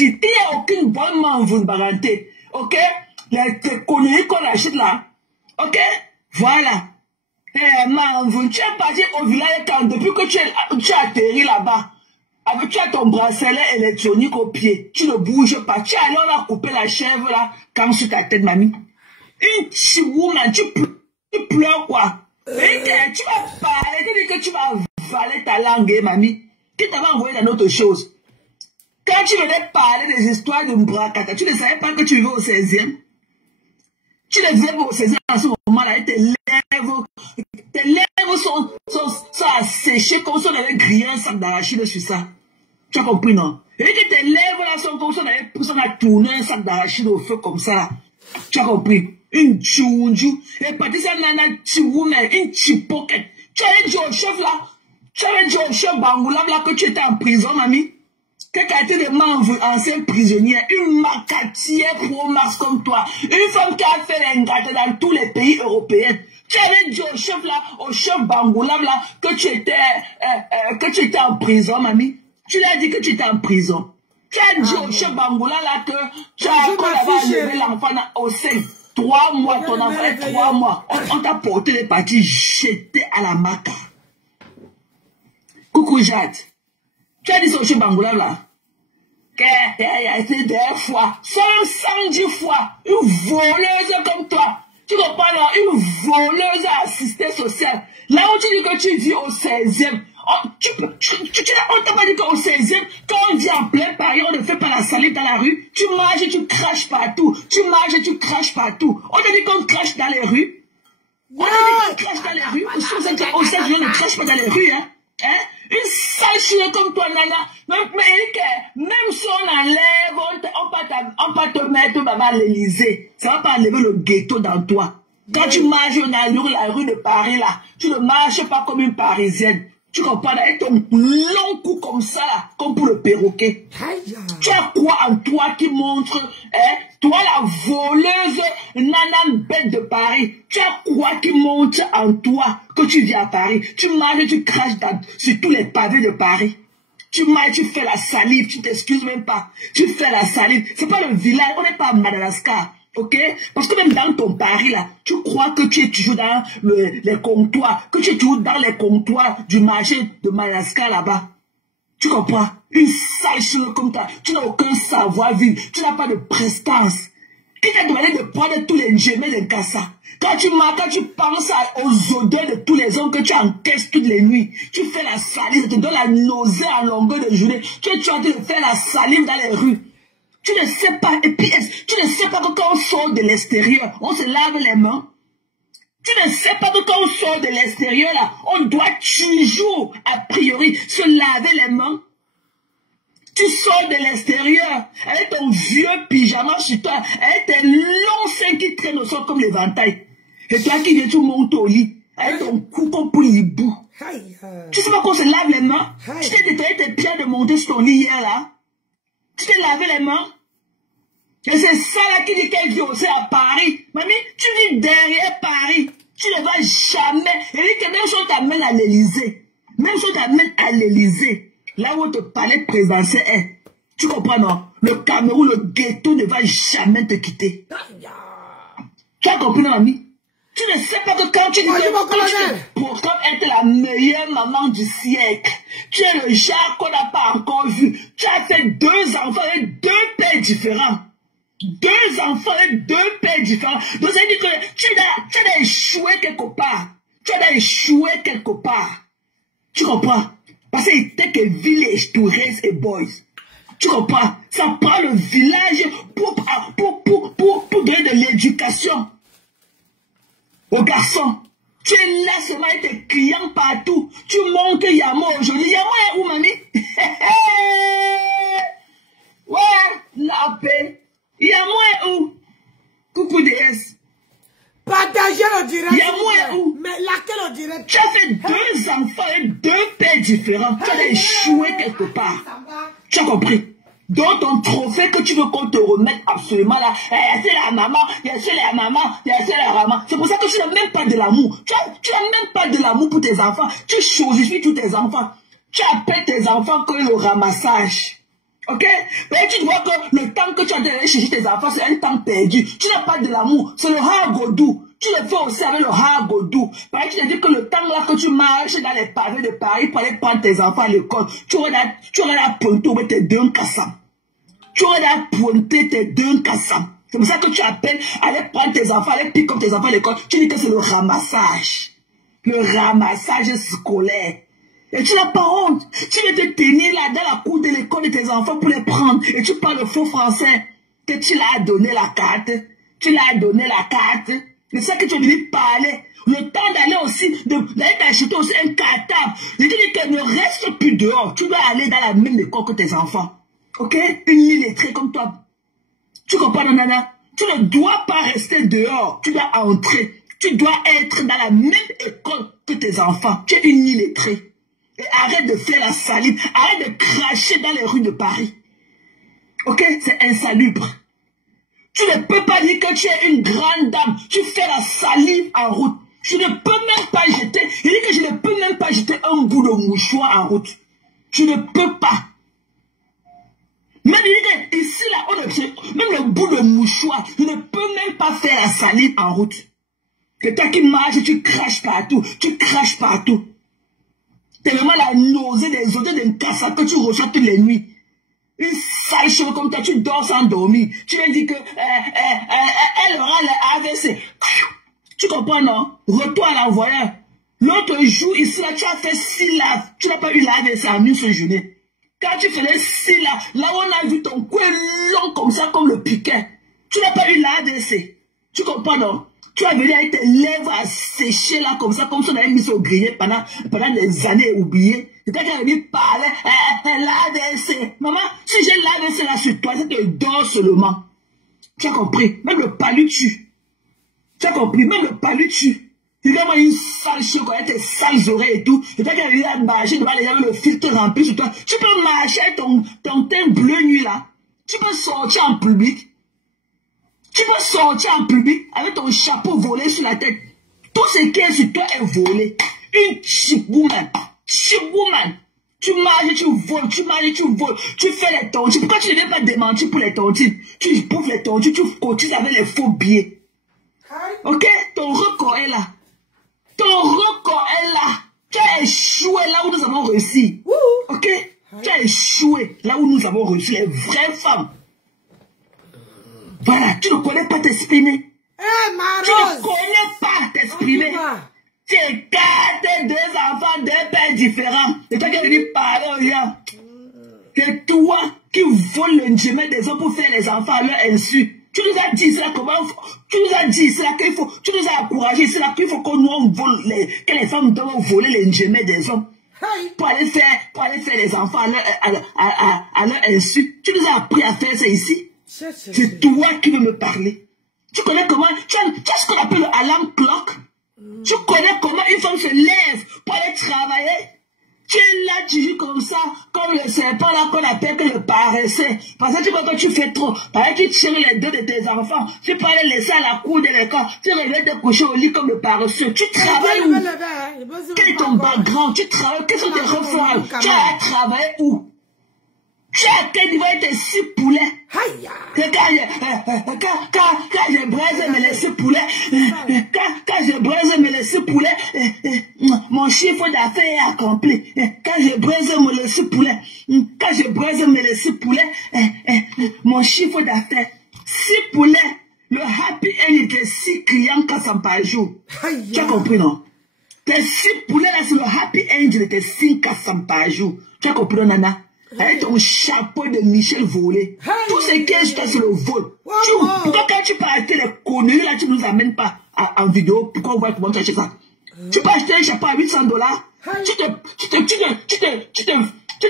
Il n'y a aucune bonne main, vous ne barantez. Ok? Les conneries qu'on achète là. Ok? Voilà. Tu es parti au village quand depuis que tu as atterri là-bas. Tu as ton bracelet électronique au pied. Tu ne bouges pas. Tu es allé, on a coupé la chèvre là, quand sur ta tête, mamie. Une petite woman, tu pleures quoi? Tu vas parler, tu dis que tu vas valer ta langue, mamie. Qui t'avait envoyé dans autre chose? Quand tu venais parler des histoires de Mbrakata, tu ne savais pas que tu vivais au 16e? Tu ne vivais pas au 16e à ce moment-là, tes lèvres sont asséchées comme si on avait grillé un sac d'arachide sur ça. Tu as compris, non? Et que tes lèvres là sont comme si on a tourné un sac d'arachide au feu comme ça. Tu as compris? Une tchounjou. Et parti ça, nana, tchiwoumé, une tchipoket. Tu avais dit au chef là, tu avais dit au chef Bangoula là que tu étais en prison, mamie. Quelle qualité de membre ancien prisonnier, une macatière pro-max comme toi, une femme qui a fait l'engagement dans tous les pays européens. Tu avais dit au chef là, au chef Bangoula là, que tu étais en prison, mamie. Tu lui as dit que tu étais en prison. Tu as dit au chef Bangoula là que tu as levé l'enfant au sein. 3 mois, ton enfant est 3 mois. On t'a porté les parties jetées à la maca. Coucou Jade. Tu as dit ça au chef Bangoula là. Il a été des fois, 110 fois, une voleuse comme toi. Tu comprends là, une voleuse assistée sociale. Là où tu dis que tu vis au 16e, on t'a pas dit qu'au 16e, quand on dit en plein Paris, on ne fait pas la salive dans la rue, tu marches et tu craches partout. Tu marches et tu craches partout. On te dit qu'on crache dans les rues. On te dit qu'on crache dans les rues. Au 16e, on ne crache pas dans les rues, hein. Une sale chien comme toi, nana. Même si on enlève, on va te mettre maman à l'Élysée. Ça va pas enlever le ghetto dans toi. Quand tu marches dans la rue de Paris, là, tu ne marches pas comme une Parisienne. Tu comprends, avec ton long cou comme ça, là, comme pour le perroquet. Tu as quoi en toi qui montre, toi la voleuse, nana bête de Paris, tu as quoi qui montre en toi que tu vis à Paris? Tu marches et tu craches sur tous les pavés de Paris. Tu marches, tu fais la salive, tu t'excuses même pas. Tu fais la salive. C'est pas le village, on n'est pas à Madagascar. Ok? Parce que même dans ton Paris, là, tu crois que tu es toujours dans les comptoirs, que tu es toujours dans les comptoirs du marché de Madagascar là-bas. Tu comprends? Une sale chose comme ça. Tu n'as aucun savoir-vivre. Tu n'as pas de prestance. Qui t'a demandé de prendre tous les gemets de Kassa? Quand tu penses aux odeurs de tous les hommes que tu encaisses toutes les nuits, tu fais la salive, ça te donne la nausée à longueur de journée. Tu es en train de faire la salive dans les rues. Tu ne sais pas, et puis tu ne sais pas que quand on sort de l'extérieur, on se lave les mains. Tu ne sais pas que quand on sort de l'extérieur, là, on doit toujours, a priori, se laver les mains. Tu sors de l'extérieur avec ton vieux pyjama sur toi, avec tes longs seins qui traînent au sol comme l'éventail. Et toi qui viens, tu montes au lit, avec ton cou comme pour l'hibou. Tu sais pas qu'on se lave les mains? Tu t'es détaillé tes pieds de monter sur ton lit hier, là? Tu t'es lavé les mains? Et c'est ça là qui dit qu'elle vit aussi à Paris. Mamie, tu vis derrière Paris. Tu ne vas jamais. Et dit que même si on t'amène à l'Élysée, là où te palais présidentiel est, tu comprends non? Le Cameroun, le ghetto ne va jamais te quitter. Tu as compris non, mamie? Tu ne sais pas que quand tu dis que tu proclames être la meilleure maman du siècle, tu es le genre qu'on n'a pas encore vu. Tu as fait 2 enfants avec 2 pères différents. 2 enfants avec 2 pères différents. Donc ça veut dire que tu as échoué quelque part. Tu comprends? Parce qu'il était que village to raise a boys. Tu comprends? Ça prend le village pour donner de l'éducation aux garçons. Tu es là seulement avec tes clients partout. Tu montes Yamo aujourd'hui. Yamo est où, mamie? Ouais, la paix. Yamo est où? Coucou DS. Partagez le direct. Yamo est où? Mais laquelle au direct? Tu as fait 2 enfants et 2 pères différents. Tu as échoué quelque part. Tu as compris? Donc ton trophée que tu veux qu'on te remette absolument là, c'est la maman, c'est la maman, c'est la maman. C'est pour ça que tu n'as même pas de l'amour. Tu n'as même pas de l'amour pour tes enfants. Tu chosifies tous tes enfants. Tu appelles tes enfants que le ramassage. Ok? Mais tu vois que le temps que tu as d'aller chercher tes enfants, c'est un temps perdu. Tu n'as pas de l'amour. C'est le hagodou. Tu le fais aussi avec le hagodou. Parce que tu te dis que le temps là que tu marches dans les pavés de Paris pour aller prendre tes enfants à l'école, tu aurais la pointer avec tes deux cassants. Tu aurais la pointer tes deux cassants. C'est pour ça que tu appelles, aller prendre tes enfants, aller piquer comme tes enfants à l'école. Tu dis que c'est le ramassage. Le ramassage scolaire. Et tu n'as pas honte. Tu veux te tenir là dans la cour de l'école de tes enfants pour les prendre. Et tu parles faux français. Que tu l'as donné la carte. Tu l'as donné la carte. C'est ça que tu es venu parler. Le temps d'aller aussi, d'aller t'acheter aussi un cartable. Je te dis que ne reste plus dehors. Tu dois aller dans la même école que tes enfants. Ok? Une illettrée comme toi. Tu comprends, Nana? Tu ne dois pas rester dehors. Tu dois entrer. Tu dois être dans la même école que tes enfants. Tu es une illettrée. Et arrête de faire la salive. Arrête de cracher dans les rues de Paris. Ok? C'est insalubre. Tu ne peux pas dire que tu es une grande dame. Tu fais la salive en route. Je ne peux même pas jeter. Il dit que je ne peux même pas jeter un bout de mouchoir en route. Je ne peux pas. Même ici, là, même le bout de mouchoir, je ne peux même pas faire la salive en route. Que toi qui marches, tu craches partout. Tu craches partout. Tellement la nausée des odeurs d'un cassa que tu reçois toutes les nuits. Une sale chose comme toi, tu dors sans dormir. Tu lui dis que elle aura le AVC. Tu comprends, non? Retour à l'envoyeur. L'autre jour, ici, là, tu as fait 6 laves. Tu n'as pas eu l'AVC en une seule journée. Quand tu faisais 6 laves, là où on a vu ton cou long comme ça, comme le piquet, tu n'as pas eu l'AVC. Tu comprends, non? Tu as venu avec tes lèvres à sécher là, comme ça, comme si on avait mis ça au grenier pendant des années oubliées. C'est toi qui as venu parler, l'AVC. Maman, si j'ai l'AVC là sur toi, c'est que je dors seulement. Tu as compris? Même le palu tue. Tu as compris? Même le palu tue. Il y a une sale chose, avec tes sales oreilles et tout. Et toi qui as venu à marcher devant les gens avec le filtre rempli sur toi. Tu peux marcher avec ton teint bleu nuit là. Tu peux sortir en public. Tu peux sortir en public avec ton chapeau volé sur la tête. Tout ce qui est sur toi est volé. Une cheap woman. Cheap woman. Tu marches, tu voles, tu marches, tu voles. Tu fais les tontines. Pourquoi tu ne viens pas démentir pour les tontines? Tu bouffes les tontines, tu cotises avec les faux billets. Ok? Ton record est là. Ton record est là. Tu as échoué là où nous avons réussi. Ok? Tu as échoué là où nous avons réussi. Les vraies femmes. Voilà, tu ne connais pas t'exprimer. Tu ne connais pas t'exprimer. Tu écartes deux enfants, deux pères différents. Et toi qui es venu parler aux gens. C'est toi qui vole le njemé des hommes pour faire les enfants à leur insu. Tu nous as dit cela comment. Tu nous as dit cela qu'il faut. Tu nous as encouragé cela qu'il faut que nous on vole que les femmes doivent voler les njemé des hommes. Pour aller faire les enfants à leur insu. Tu nous as appris à faire ça ici. C'est toi qui veux me parler. Tu connais comment, tu as ce qu'on appelle le alarm clock. Tu connais comment une femme se lève pour aller travailler. Tu es là, tu vis comme ça, comme le serpent là qu'on appelle que le paresseux. Parce que tu vois que tu fais trop. Parce que tu tires les deux de tes enfants. Tu peux aller laisser à la cour de l'école. Tu reviens te coucher au lit comme le paresseux. Tu travailles où? Quel est ton background? Tu travailles, quels sont tes refrains? Tu as travaillé où? Tu as quel niveau tes 6 poulets? Quand je braise mes 6 poulets, quand je braise mes 6 poulets, mon chiffre d'affaires est accompli. Quand je braise mes 6 poulets, quand je braise mes 6 poulets, mon chiffre d'affaires, 6 poulets, le happy end était 6 clients cassant par jour. Tu as compris, non? Tes 6 poulets là, c'est le happy end, il était 6 cassant par jour. Tu as compris, Nana? Avec ton chapeau de Michel volé. Tout ce qui est sur toi, c'est le vol. Pourquoi quand tu peux acheter les conneries là, tu ne nous amènes pas en vidéo? Pourquoi on voit comment tu achètes ça? Tu peux acheter un chapeau à $800. Tu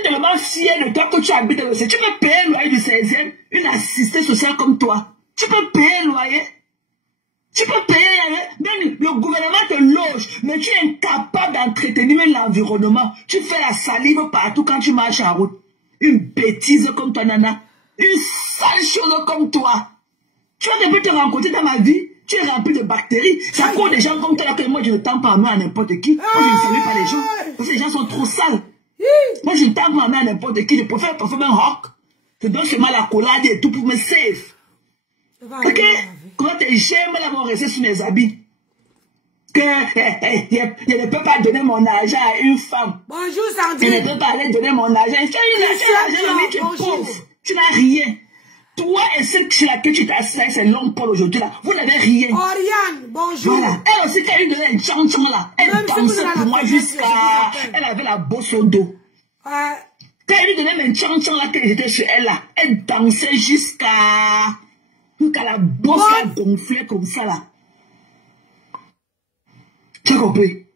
te demandes fier de toi que tu habites dans le 16e. Tu peux payer le loyer du 16e, une assistée sociale comme toi. Tu peux payer le loyer. Tu peux payer, même le gouvernement te loge, mais tu es incapable d'entretenir l'environnement. Tu fais la salive partout quand tu marches en route. Une bêtise comme toi, Nana. Une sale chose comme toi. Tu as depuis te rencontrer dans ma vie, tu es rempli de bactéries. C'est à cause des gens comme toi là que moi je ne tends pas ma main à n'importe qui. Moi je ne salue pas les gens. Parce que les gens sont trop sales. Moi je ne tends pas ma main à n'importe qui. Je préfère un hawk. Je donne seulement la collade et tout pour me save. Ok? Quand j'aime là, on reste sur mes habits. Que je ne peux pas donner mon argent à une femme. Bonjour, Sandrine. Je ne peux pas aller donner mon argent. Tu es pauvre. Tu n'as rien. Toi et celle sur laquelle tu t'as assis, c'est l'homme Paul aujourd'hui là. Vous n'avez rien. Oriane, bonjour. Voilà. Elle aussi, quand elle donnait un tchan là, elle dansait pour moi jusqu'à... Elle avait la bosse au dos. Quand elle lui donnait un tchan là, quand j'étais chez elle là, elle dansait jusqu'à la bosse a gonflé comme ça là. Tu as compris?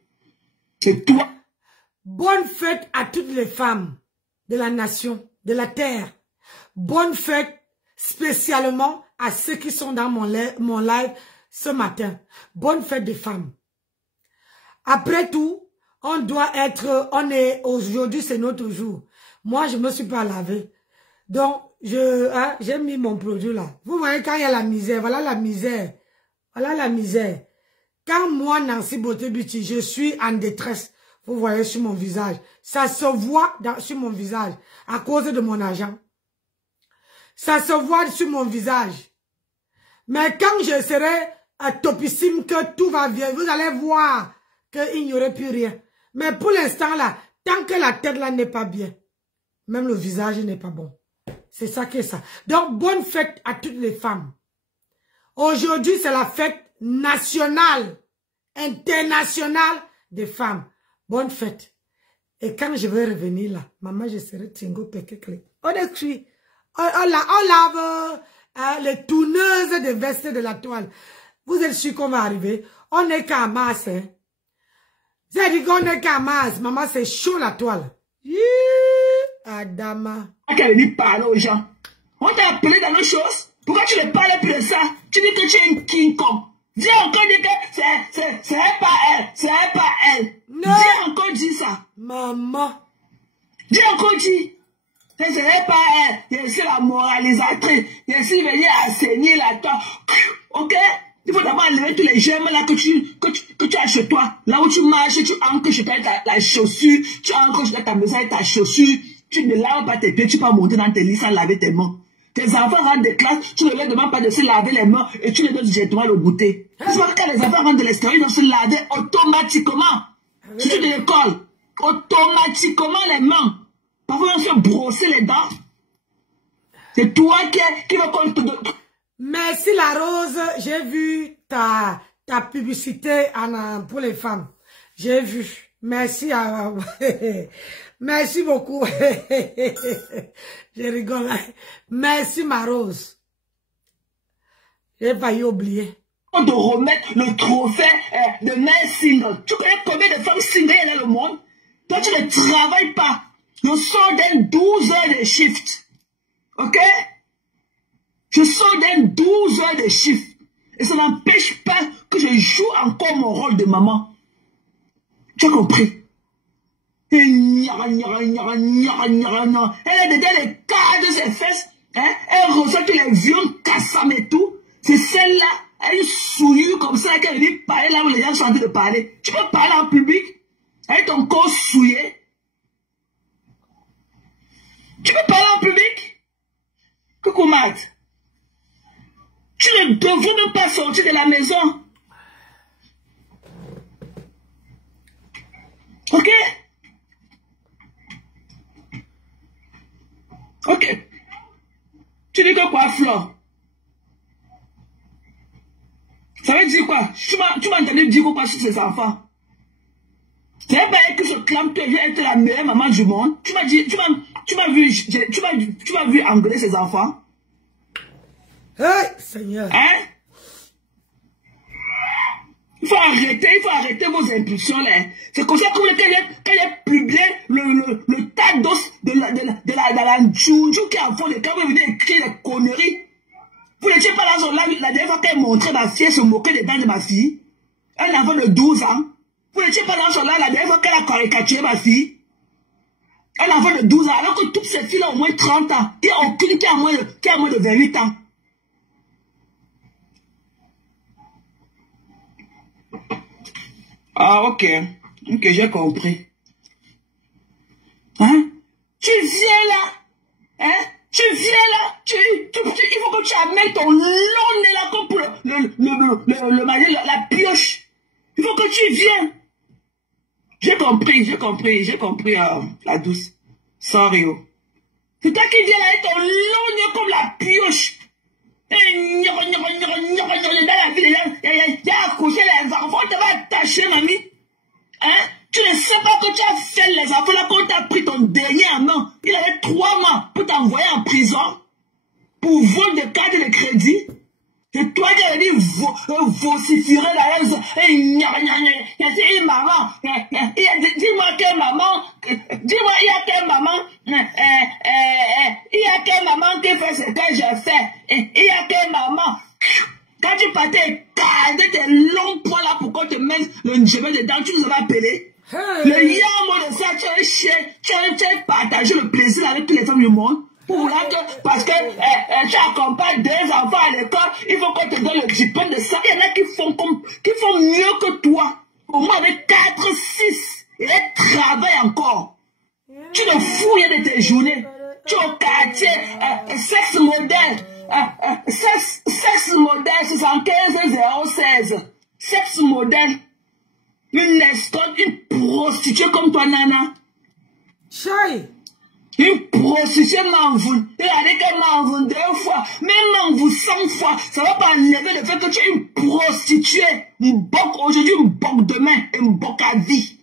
C'est toi. Bonne fête à toutes les femmes de la nation, de la terre. Bonne fête spécialement à ceux qui sont dans mon live ce matin. Bonne fête des femmes. Après tout, aujourd'hui c'est notre jour. Moi, je me suis pas lavé. Donc, j'ai mis mon produit là. Vous voyez quand il y a la misère, voilà la misère. Voilà la misère. Quand moi, Nancy Beauté-Beauty, je suis en détresse, vous voyez sur mon visage, ça se voit sur mon visage à cause de mon argent. Ça se voit sur mon visage. Mais quand je serai topissime, que tout va bien, vous allez voir qu'il n'y aurait plus rien. Mais pour l'instant là, tant que la tête là n'est pas bien, même le visage n'est pas bon. C'est ça qui est ça. Donc, bonne fête à toutes les femmes. Aujourd'hui, c'est la fête nationale, internationale des femmes. Bonne fête. Et quand je vais revenir là, maman, je serai tingo pékéclé. On écrit, on lave les tourneuses de vestes de la toile. Vous êtes sûr qu'on va arriver? On n'est qu'à masse, hein. J'ai dit qu'on n'est qu'à masse. Maman, c'est chaud la toile. Adama. On t'a venu parler aux gens. On t'a appelé dans nos choses. Pourquoi tu ne parles plus de ça? Tu dis que tu es une King Kong. Dis encore, dis que c'est pas elle. C'est pas elle. Non. Dis encore, dis ça. Maman. Dis encore, dis. C'est pas elle. Je suis la moralisatrice. Je suis venue assainir la toi. Ok? Il faut d'abord enlever tous les gemmes là que tu as chez toi. Là où tu marches, tu ancres chez toi la chaussure. Tu ancres chez toi ta maison et ta chaussure. Tu ne laves pas tes pieds. Tu peux monter dans tes lits sans laver tes mains. Tes enfants rentrent de classe, tu ne leur demandes pas de se laver les mains et tu les donnes directement le goûter. C'est pas que quand les enfants rentrent de l'extérieur, ils doivent se laver automatiquement. Surtout de l'école. Automatiquement les mains. Parfois on se brosser les dents. C'est toi qui va qu'on te donne. Merci la Rose, j'ai vu ta publicité pour les femmes. J'ai vu. Merci à... Merci beaucoup. Je rigole. Merci ma Rose. J'ai failli oublier. De remettre le trophée de mère single. Tu connais combien de femmes singles il y a dans le monde? Toi tu ne travailles pas. Je sors d'un 12 heures de shift. Ok? Je sors d'un 12 heures de shift. Et ça n'empêche pas que je joue encore mon rôle de maman. Tu as compris? Elle a dedans les cas de ses fesses. Hein? Elle ressort tous les vieux cassam et tout. C'est celle-là, elle souillure comme ça, qu'elle vient parler là où les gens sont en train de parler. Tu peux parler en public avec ton corps souillé. Tu peux parler en public? Coucou Matt. Tu ne devrais même pas sortir de la maison. Ok? Ok. Tu dis que quoi, Flore? Ça veut dire quoi? Tu m'as entendu dire quoi sur ces enfants? C'est pas elle que je clame que je vais être la meilleure maman du monde. Tu m'as vu engueuler ces enfants? Hey, Seigneur. Hein? Il faut arrêter vos impulsions là. C'est comme ça que quand il a publié le tas d'os de la Djoudjou qui est en fond de camp, vous venez écrire des conneries. Vous n'étiez pas là la dernière fois qu'elle montrait ma fille, se moquer des dents de ma fille. Un enfant de 12 ans. Vous n'étiez pas là la dernière fois qu'elle a caricaturé ma fille. Un enfant de 12 ans, alors que toutes ces filles ont au moins 30 ans. Il n'y a aucune qui a moins de 28 ans. Ah, ok. Ok, j'ai compris. Hein? Tu viens là, hein? Tu viens là, il faut que tu amènes ton long nez là comme pour la pioche. Il faut que tu viennes. J'ai compris, la douce. Sorry, oh. C'est toi qui viens là avec ton long nez comme la pioche. Dans la ville, il y a accouché les enfants, tu vas attacher, mamie. Hein? Tu ne sais pas que tu as fait les enfants là quand tu as pris ton dernier en main. Il avait 3 mois pour t'envoyer en prison pour vol de carte de crédit. Et toi qui as dit vociférer la raison. Maman, dis-moi quelle maman, dis-moi il y a quelle maman, il y a quelle maman qui fait ce que j'ai fait. Il y a quelle maman. Quand tu partais caser tes longs points là pour qu'on te mette le chemin dedans, tu nous avais appelé. Le yamo de ça, tu as partagé le plaisir avec toutes les femmes du monde. Pour là que, parce que tu accompagnes 2 enfants à l'école, il faut qu'on te donne le diplôme de ça. Il y en a qui font mieux que toi. Au moins avec 4, 6. Et elles travaillent encore. Tu ne fous rien de tes journées. Tu es au quartier, sexe modèle. Sexe modèle 75 016. Sexe modèle. Une escorte, une prostituée comme toi, Nana. Chai. Une prostituée m'envoule. Il a dit qu'elle m'envoule 2 fois. Même m'envoule 100 fois. Ça ne va pas enlever le fait que tu es une prostituée. Une boque aujourd'hui, une boque demain. Une boque à vie.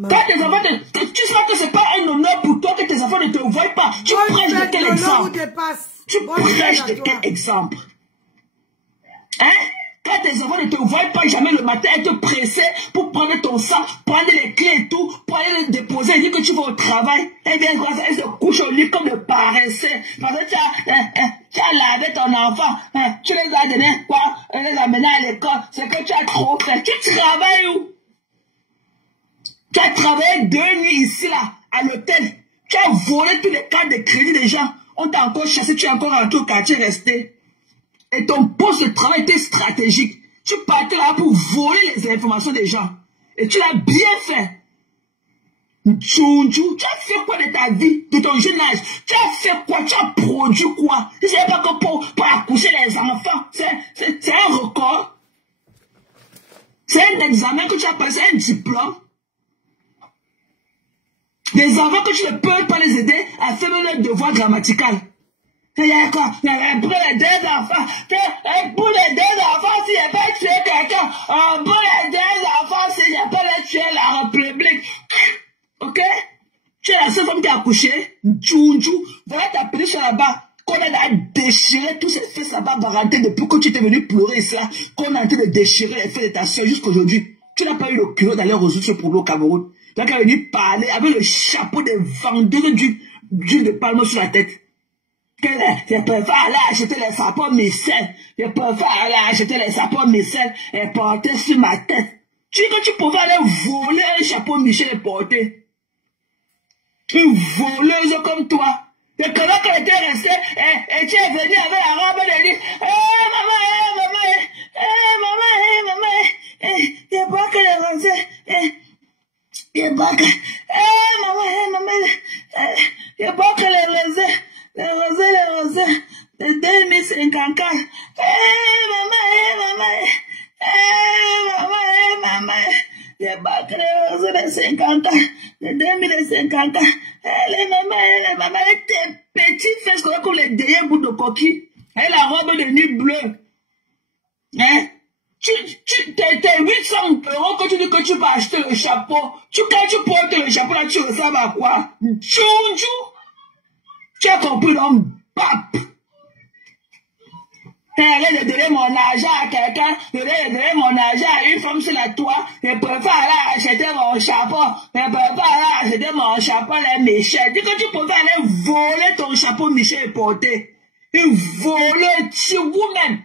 Quand tes enfants tu sais que ce n'est pas un honneur pour toi que tes enfants ne te voient pas. Tu prêches de quel exemple? Tu prêches de quel exemple? Hein? Quand tes enfants ne te voient pas jamais le matin, être pressés pour prendre ton sang, prendre les clés et tout, pour aller les déposer et dire que tu vas au travail, eh bien, grâce à elles se couchent au lit comme des paresseux. Parce que tu as lavé ton enfant, tu les as donné quoi? Les as amenés à l'école, c'est que tu as trop fait. Tu travailles où? Tu as travaillé 2 nuits ici, là, à l'hôtel. Tu as volé tous les cartes de crédit des gens. On t'a encore chassé, tu es encore rentré au quartier resté. Et ton poste de travail était stratégique. Tu partais là pour voler les informations des gens. Et tu l'as bien fait. Tu as fait quoi de ta vie, de ton jeune âge? Tu as fait quoi? Tu as produit quoi? Tu ne savais pas que pour accoucher les enfants, c'est un record. C'est un examen que tu as passé, un diplôme. Des enfants que tu ne peux pas les aider à faire leur devoir grammatical. Il y a quoi? Pour les 2 enfants, pour les 2 enfants, si je peux tuer quelqu'un, pour les 2 enfants, si je peux tuer la République. Ok? Tu es la seule femme qui a accouché. Voilà ta petite là-bas. Qu'on a déchiré tous ces fesses là-bas, baranté depuis que tu étais venu pleurer ici là. Qu'on a en train de déchirer les fesses de ta soeur jusqu'aujourd'hui. Tu n'as pas eu le culot d'aller résoudre ce problème au Cameroun. Tu as venu parler avec le chapeau des vendeurs d'huile de palme sur la tête. Je préfère aller acheter les sapons micelles. Je préfère aller acheter les sapons micelles et porter sur ma tête. Tu dis que tu pouvais aller voler un chapeau Michel et porter. Une voleuse comme toi. Et que là, quand elle était restée, et tu es venu avec la robe, elle a dit, maman, il n'y a pas que les rosés. Il n'y a pas que, maman, il n'y a pas que les rosés. Les rosés, de 2054. Maman. Les bacs, les rosés de 54. De 2054. Les mamans, tes petites fesses comme les derniers bouts de coquille. Et la robe de nuit bleue. Hein? T'es 800 € que tu dis que tu vas acheter le chapeau. Quand tu portes le chapeau là, tu ressembles à quoi? Tu as compris l'homme, pape. Arrête de donner mon argent à quelqu'un, de donner mon argent à une femme sur la toit, je préfère aller acheter mon chapeau, les Michel. Dis que tu préfères aller voler ton chapeau Michel et porter. Une voler, chez vous-même.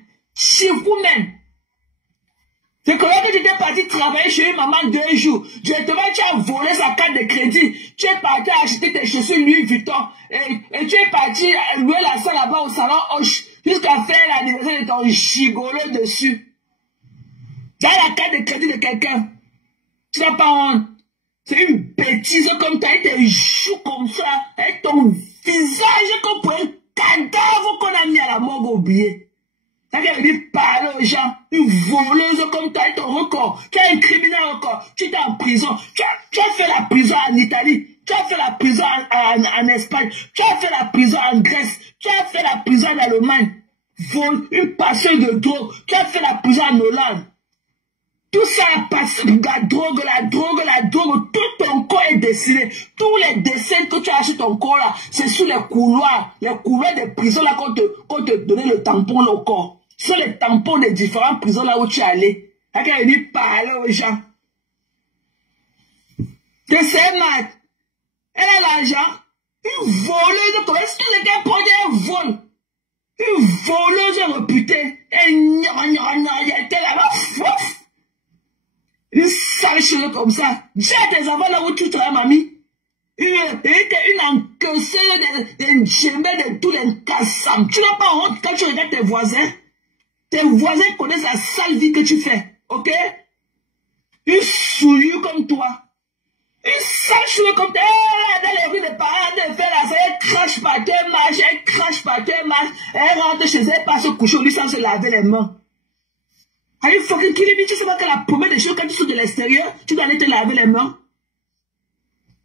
C'est comme que tu étais parti travailler chez une maman 2 jours. Directement, tu as volé sa carte de crédit. Tu es parti acheter tes chaussures Louis Vuitton. Et tu es parti louer la salle là-bas au salon Hoche. Jusqu'à faire l'anniversaire de ton gigolo dessus. Dans la carte de crédit de quelqu'un. Tu n'as pas honte. C'est une bêtise comme tu as été joué comme ça. Avec ton visage comme pour un cadavre qu'on a mis à la morgue oublié. Ça veut dire parler aux gens, une voleuse comme toi et ton record, tu es un criminel encore, tu es en prison, tu as fait la prison en Italie, tu as fait la prison en Espagne, tu as fait la prison en Grèce, tu as fait la prison en Allemagne, une passion de drogue, tu as fait la prison en Hollande. Tout ça, la drogue, tout ton corps est dessiné. Tous les dessins que tu as sur ton corps là, c'est sur les couloirs des prisons là qu'on te donnait le tampon là au corps. Sur les tampons des différentes prisons là où tu es allé. Elle est venue parler aux gens. De ces maths, elle a l'argent, une voleuse, est-ce que quelqu'un produit un vol? Une voleuse réputée, elle était là-bas, fouf! Une sale chose comme ça. J'ai des enfants là où tu travailles, mamie. Une encaisseuse, des gemelles, de tous les cassams. Tu n'as pas honte quand tu regardes tes voisins. Tes voisins connaissent la sale vie que tu fais. Ok? Une souillure comme toi. Une sale chose comme toi. Dans les rues des parents, elle fait la elle crache par terre, marche, elle crache par terre, marche. Elle rentre chez elle, elle passe se coucher au lit sans se laver les mains. Are you fucking kidding me? Tu sais pas que la première des choses, quand tu sors de l'extérieur, tu dois aller te laver les mains.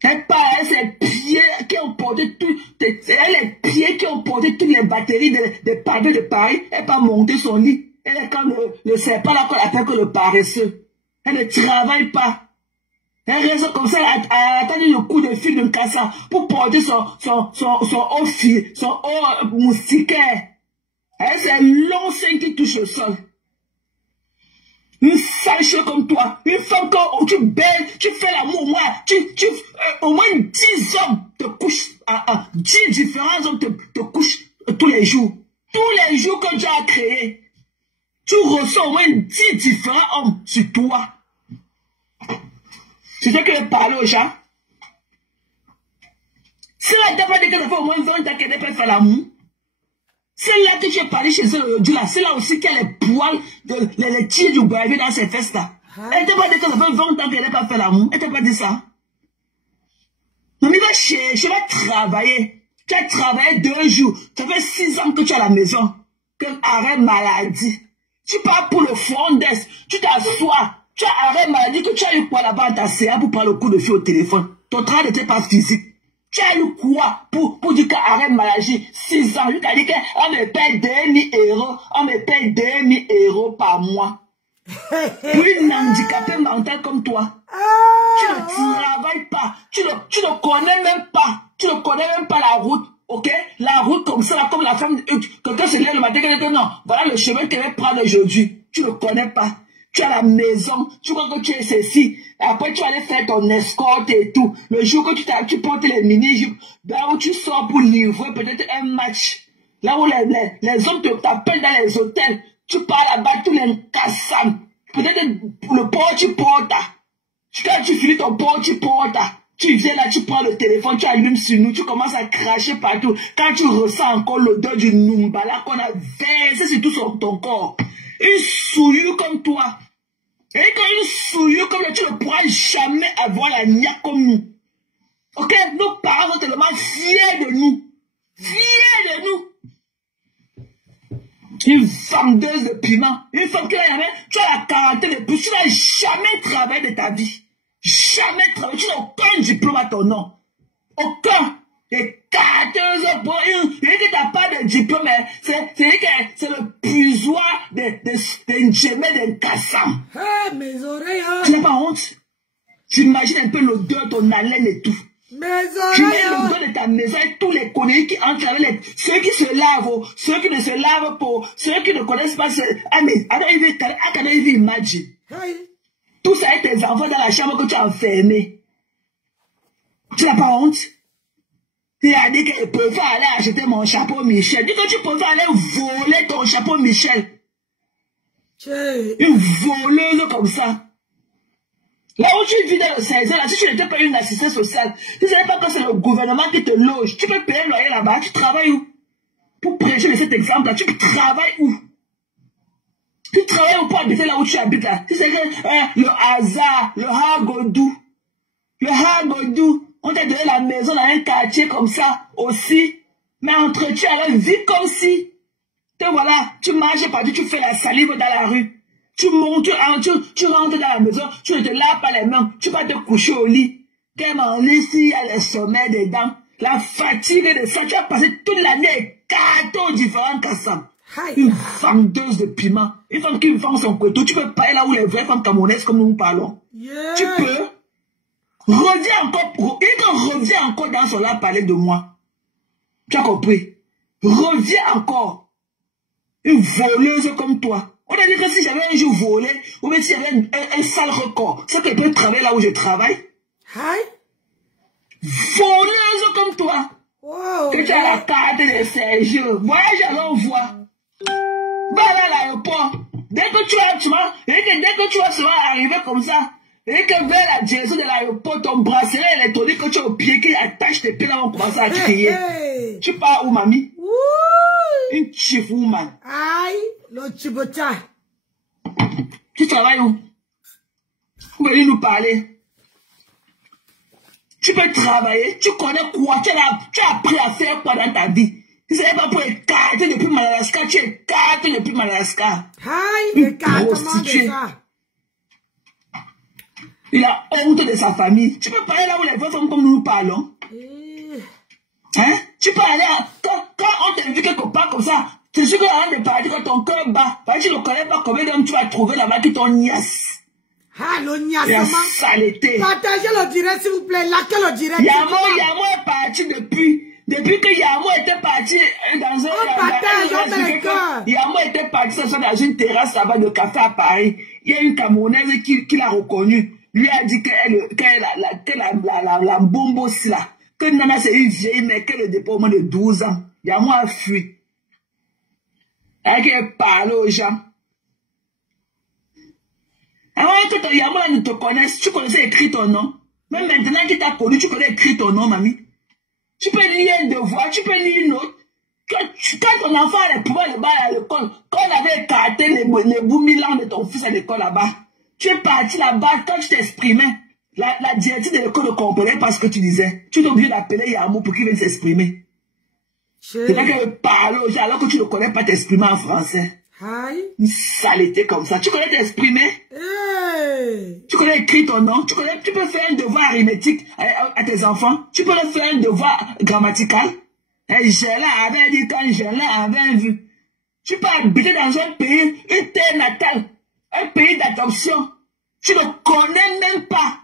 Elle parle, c'est les pieds qui ont porté tous les batteries des pavés de Paris. Elle pas monter son lit. Elle est comme le serpent là qu'on appelle que le paresseux. Elle ne travaille pas. Elle reste comme ça, à attendre le coup de fil de cassant pour porter son haut moustiquaire. Elle, c'est long sein qui touche le sol. Une sale chose comme toi, une femme que tu baises, tu fais l'amour, au moins 10 hommes te couchent, 10 différents hommes te couchent tous les jours. Tous les jours que Dieu a créé, tu reçois au moins 10 différents hommes sur toi. C'est ce que je parle aux gens. Si la dame a dit que ça fait au moins 20 ans qu'elle peut faire l'amour, c'est là que tu es parlé chez eux aujourd'hui là. C'est là aussi qu'il y a les poils, les tirs du bavé dans ses fesses là. Elle t'a pas dit que ça fait 20 ans qu'elle n'a pas fait l'amour. Elle t'a pas dit ça. Non mais va chercher, va travailler. Tu as travaillé 2 jours. Ça fait 6 ans que tu es à la maison. Que arrêt maladie. Tu pars pour le front desk. Tu t'assois. Tu as arrêt maladie que tu as eu quoi là-bas à ta CA pour prendre le coup de fil au téléphone. Ton travail n'était pas physique. Tu as eu quoi pour dire qu'arrête maladie 6 ans. Tu as dit qu'on me paye 2000 €. On me paye 2000 € par mois. Une handicapée mentale comme toi. Tu ne travailles pas. Tu ne connais même pas. Tu ne connais même pas la route. Ok? La route comme ça, là, comme la femme. Quelqu'un se lève le matin et dit non, voilà le chemin qu'elle va prendre aujourd'hui. Tu ne connais pas. Tu es à la maison, tu crois que tu es ceci. Après, tu allais faire ton escorte et tout. Le jour que tu portes les mini-jupes, là où tu sors pour livrer peut-être un match. Là où les hommes t'appellent dans les hôtels. Tu pars là-bas, tous les cassams. Peut-être le port, tu portes. Quand tu finis ton port, tu portes. Tu viens là, tu prends le téléphone, tu allumes sur nous, tu commences à cracher partout. Quand tu ressens encore l'odeur du Numbala qu'on a versé sur tout sur ton corps. Une souillure comme toi. Et quand une souillure comme toi, tu ne pourras jamais avoir la niaque comme nous. Ok? Nos parents sont tellement fiers de nous. Fiers de nous. Une vendeuse de piment. Une femme qui a jamais, tu as la quarantaine de plus, tu n'as jamais travaillé de ta vie. Jamais travaillé. Tu n'as aucun diplôme à ton nom. Aucun. Et 14 ans pour une. Et que tu n'as pas de diplôme, c'est le puisoir d'un gemelle d'un cassam. Hey, mes oreilles. Tu n'as pas honte? J'imagine un peu l'odeur de ton haleine et tout. Mes oreilles. J'imagine l'odeur de ta maison et tous les conneries qui entrent avec ceux qui se lavent, ceux qui ne se lavent pas, ceux qui ne connaissent pas. I can even imagine. Hey. Tout ça est tes enfants dans la chambre que tu as enfermé. Tu n'as pas honte? Tu as dit que je préfère aller acheter mon chapeau Michel. Dis que tu préfères aller voler ton chapeau Michel. Une voleuse comme ça. Là où tu vis dans le 16 ans, là, si tu n'étais pas une assistante sociale, tu ne savais pas que c'est le gouvernement qui te loge. Tu peux payer le loyer là-bas. Tu travailles où? Pour prêcher de cet exemple-là, tu travailles où? Tu travailles où pour habiter là où tu habites là? Tu sais que le hasard, le hagodou, On t'a donné la maison dans un quartier comme ça aussi. Mais entretiens alors, vis comme si. Te voilà, tu marches partout, tu fais la salive dans la rue. Tu montes, tu rentres dans la maison, tu ne te laves pas les mains, tu vas te coucher au lit. Qu'elle m'en laisse, il y a le sommeil des dents, la fatigue de ça. Tu as passé toute la nuit avec 14 différents cassants. Une vendeuse de piment, une femme qui vend son couteau. Tu peux pas aller là où les vraies femmes camerounaises comme nous parlons. Yeah. Tu peux. Reviens encore dans son là parler de moi. Tu as compris? Reviens encore. Une voleuse comme toi. On a dit que si j'avais un jour volé, ou même si j'avais un sale record, c'est que je peux travailler là où je travaille. Voleuse comme toi. Wow, que tu as la carte de Sergio. Voyage à l'envoi. Va là à l'aéroport. Dès que tu vas seulement arriver comme ça, et que vers la direction de l'aéroport, ton bracelet électronique que tu as au pied, qui attache tes pieds là, on commence à crier. Tu pars où, mamie? Une chief woman. Aïe, le chibota. Tu travailles où? Vous venez nous parler. Tu peux travailler, tu connais quoi? Tu as appris à faire quoi dans ta vie? Tu ne savais pas pour écarter depuis Madagascar, tu écartes depuis Madagascar. Aïe, écartement de ça. Il a honte de sa famille. Tu peux parler là où les femmes comme nous parlons. Hein? Tu peux aller quand on te dit quelque part comme ça, c'est sûr qu'avant de partir, quand ton cœur bat, parce que tu ne connais pas combien d'hommes tu vas trouver là-bas qui t'ont niasse. Ah, le niasse. La saleté. Partagez le direct, s'il vous plaît. Laquelle le direct? Yamo est parti depuis que Yamo était parti dans un... Yamo était parti dans une terrasse là-bas de café à Paris. Il y a une Camerounaise qui l'a reconnue. Lui a dit qu'elle la bombe aussi là. Que Nana c'est une vieille, mais qu'elle est depuis au moins de 12 ans. Yamo a fui. Elle parle aux gens. Avant que Yamo ne te connaisse, tu connaissais écrit ton nom. Même maintenant qu'il t'a connu, tu connais écrit ton nom, mamie. Tu peux lire un devoir, tu peux lire une autre. Quand ton enfant allait pouvoir le bas à l'école, quand on avait écarté les boumilans de ton fils à l'école là-bas, tu es parti là-bas, quand tu t'exprimais, la directrice de l'école ne comprenait pas ce que tu disais. Tu es obligé d'appeler Yamo pour qu'il vienne s'exprimer. C'est là qu'elle parle aux gens alors que tu ne connais pas t'exprimer en français. Une saleté comme ça. Tu connais t'exprimer? Tu connais écrire ton nom? Tu peux faire un devoir arithmétique à tes enfants? Tu peux leur faire un devoir grammatical? Gélin avait dit quand Gélin avait vu. Tu peux habiter dans un pays, une terre natale, un pays d'adoption. Tu ne connais même pas.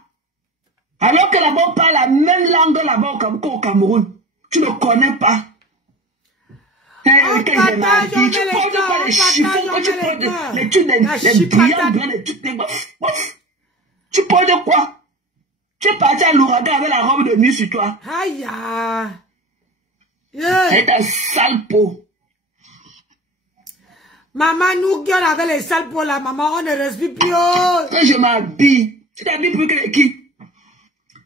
Alors que là-bas on parle la même langue là-bas au Cameroun. Tu ne connais pas. Tu prends pas les chiffons, tu prends les trucs, les brillants, les trucs, tu prends de quoi? Tu es parti à l'ouragan avec la robe de nuit sur toi. Aïe, avec ta sale peau. Maman, nous gueule avec les sales peaux là, maman, on ne respire plus. Quand je m'habille, tu t'habilles plus que qui?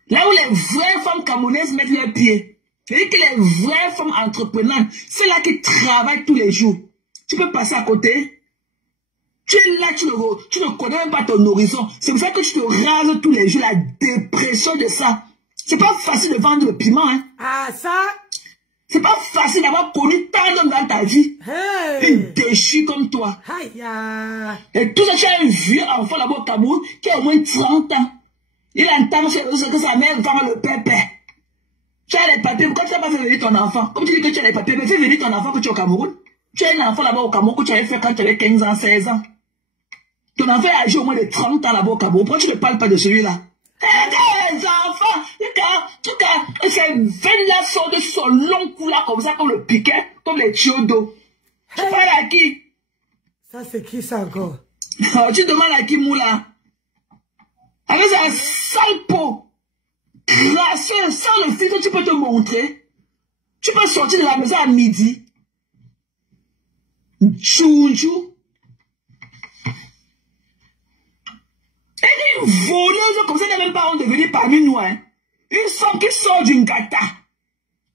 Là où les vraies femmes camerounaises mettent leurs pieds. C'est-à-dire que les vraies femmes entreprenantes, c'est là qui travaillent tous les jours. Tu peux passer à côté. Tu es là, tu ne connais même pas ton horizon. C'est pour ça que tu te rases tous les jours, la dépression de ça. C'est pas facile de vendre le piment, hein. Ah, ça? C'est pas facile d'avoir connu tant d'hommes dans ta vie. Une déchue comme toi. Et tout ça, tu as un vieux enfant là-bas au Cameroun qui a au moins 30 ans. Il entend que sa mère vend le pépé. Tu as les papiers, pourquoi tu n'as pas fait venir ton enfant? Comme tu dis que tu as les papiers, mais fais venir ton enfant que tu es au Cameroun. Tu as un enfant là-bas au Cameroun que tu avais fait quand tu avais 15 ans, 16 ans. Ton enfant a âgé au moins de 30 ans là-bas au Cameroun. Pourquoi tu ne parles pas de celui-là? Les enfants, ces veines-là sortent de son long cou là, comme ça, comme le piquet, comme les tuyaux d'eau. Tu parles à qui? Ça, c'est qui ça encore? Tu demandes à qui, Moula? Avec sa sale peau. Grasseux, sans le filtre, tu peux te montrer. Tu peux sortir de la maison à midi. Tchou-tchou. Et une voleuse comme ça n'a même pas honte de venir parmi nous. Hein. Une femme qui sort d'une gata.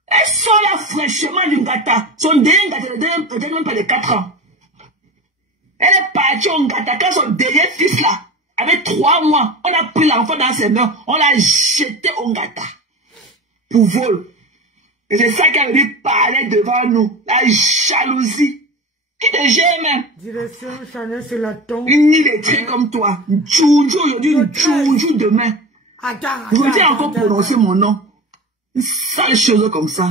Elle sort là fraîchement d'une gata. Son dernier gata ne donne même pas de 4 ans. Elle est partie au gata quand son dernier fils là avait 3 mois. On a pris l'enfant dans ses mains. On l'a jeté au gata. pour vol. Et c'est ça qu'elle veut parler devant nous. La jalousie. Qui te gêne? Direction Chanel, c'est la tombe. Une illettrée comme toi. Une tchounjou aujourd'hui, une tchounjou demain. Attends. Vous avez encore prononcé mon nom. Une sale chose comme ça.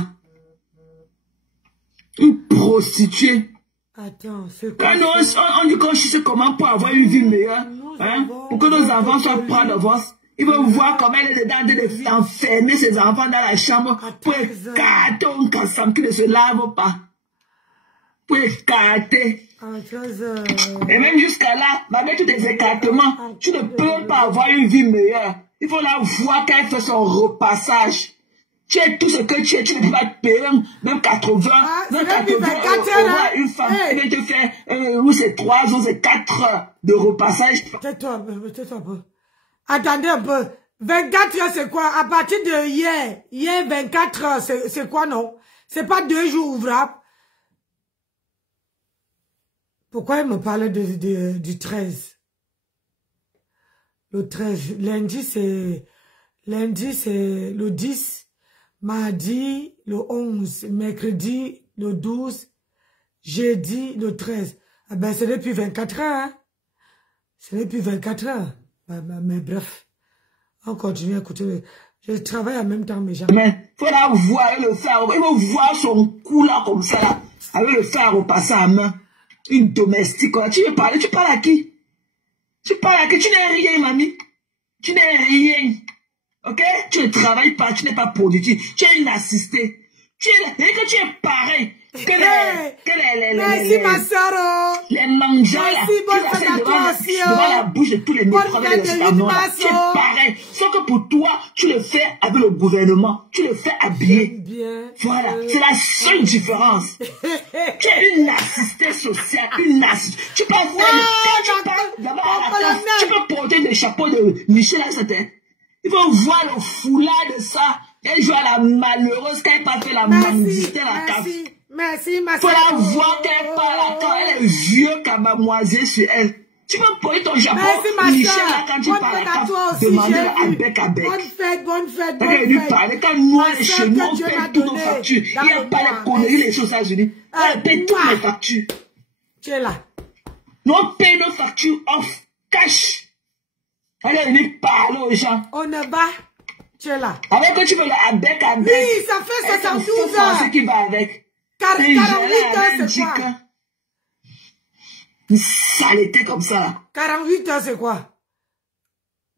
Une prostituée. Attends, c'est quoi? Quand on dit qu'on cherche comment pour avoir une vie meilleure, hein, pour que nos enfants soient proud of us, ils vont voir comment elle est dedans, d'enfermer ses enfants dans la chambre pour écarter un cassam qui ne se lave pas. Pour écarter. Et même jusqu'à là, malgré tous les écartements, tu ne peux pas avoir une vie meilleure. Il faut la voir quand elle fait son repassage. Tu es tout ce que tu es, tu ne peux pas te payer même 80, même 80 € une femme. Elle te fait, ou c'est 3 ou c'est 4 heures de repassage. Tais-toi un peu. Attendez un peu. 24 heures, c'est quoi? À partir de hier 24 heures, c'est quoi, non? C'est pas 2 jours ouvrables. Pourquoi elle me parle du 13? Le 13. Lundi, c'est le 10. Mardi, le 11. Mercredi, le 12. Jeudi, le 13. Ah ben, c'est depuis 24 heures, hein? C'est depuis 24 heures. Mais bref. On continue à écouter. Je travaille en même temps, mais jamais. Mais, faut la voir et le faire. Il faut voir son cou là, comme ça, là. Avec le fer au passé à main. Une domestique, là. Tu veux parler? Tu parles à qui? Tu parles à qui? Tu n'es rien, mamie. Tu n'es rien. Ok? Tu ne travailles pas, tu n'es pas productif. Tu es une assistée. Et que tu es pareil. Merci, ma soeur. Les mangeants là. Merci, bonne fête à toi aussi. Devant la bouche de tous les microbes de l'estamon là. Tu es pareil. Sauf que pour toi, tu le fais avec le gouvernement. Tu le fais habillé. Voilà. C'est la seule différence. Tu es une assistée sociale. Une assistée. Tu peux faire tu peux porter le chapeau de Michel à sa tête. Il faut voir le foulard de ça. Elle joue à la malheureuse quand elle n'a pas fait la mendicité à la cave. Merci, ma il faut la voir quand elle parle quand elle est vieux cabamoisée sur elle. Tu peux porter ton chapeau. Michel là quand tu parles à la cave. Demander à bec à bec. Bonne fête. Elle lui parler quand nous on est chez nous, on paye toutes nos factures. Il n'y a pas les conneries les États-Unis. On paye toutes les factures. Tu es là. Nous on paye nos factures off, cash. Elle est venue parler aux gens. On ne va. Tu es là. Avec que tu veux le bec à bec. Oui, ça fait 72 heures. C'est qui va avec. 48 heures, c'est quoi? Une saleté comme ça là. 48 heures, c'est quoi?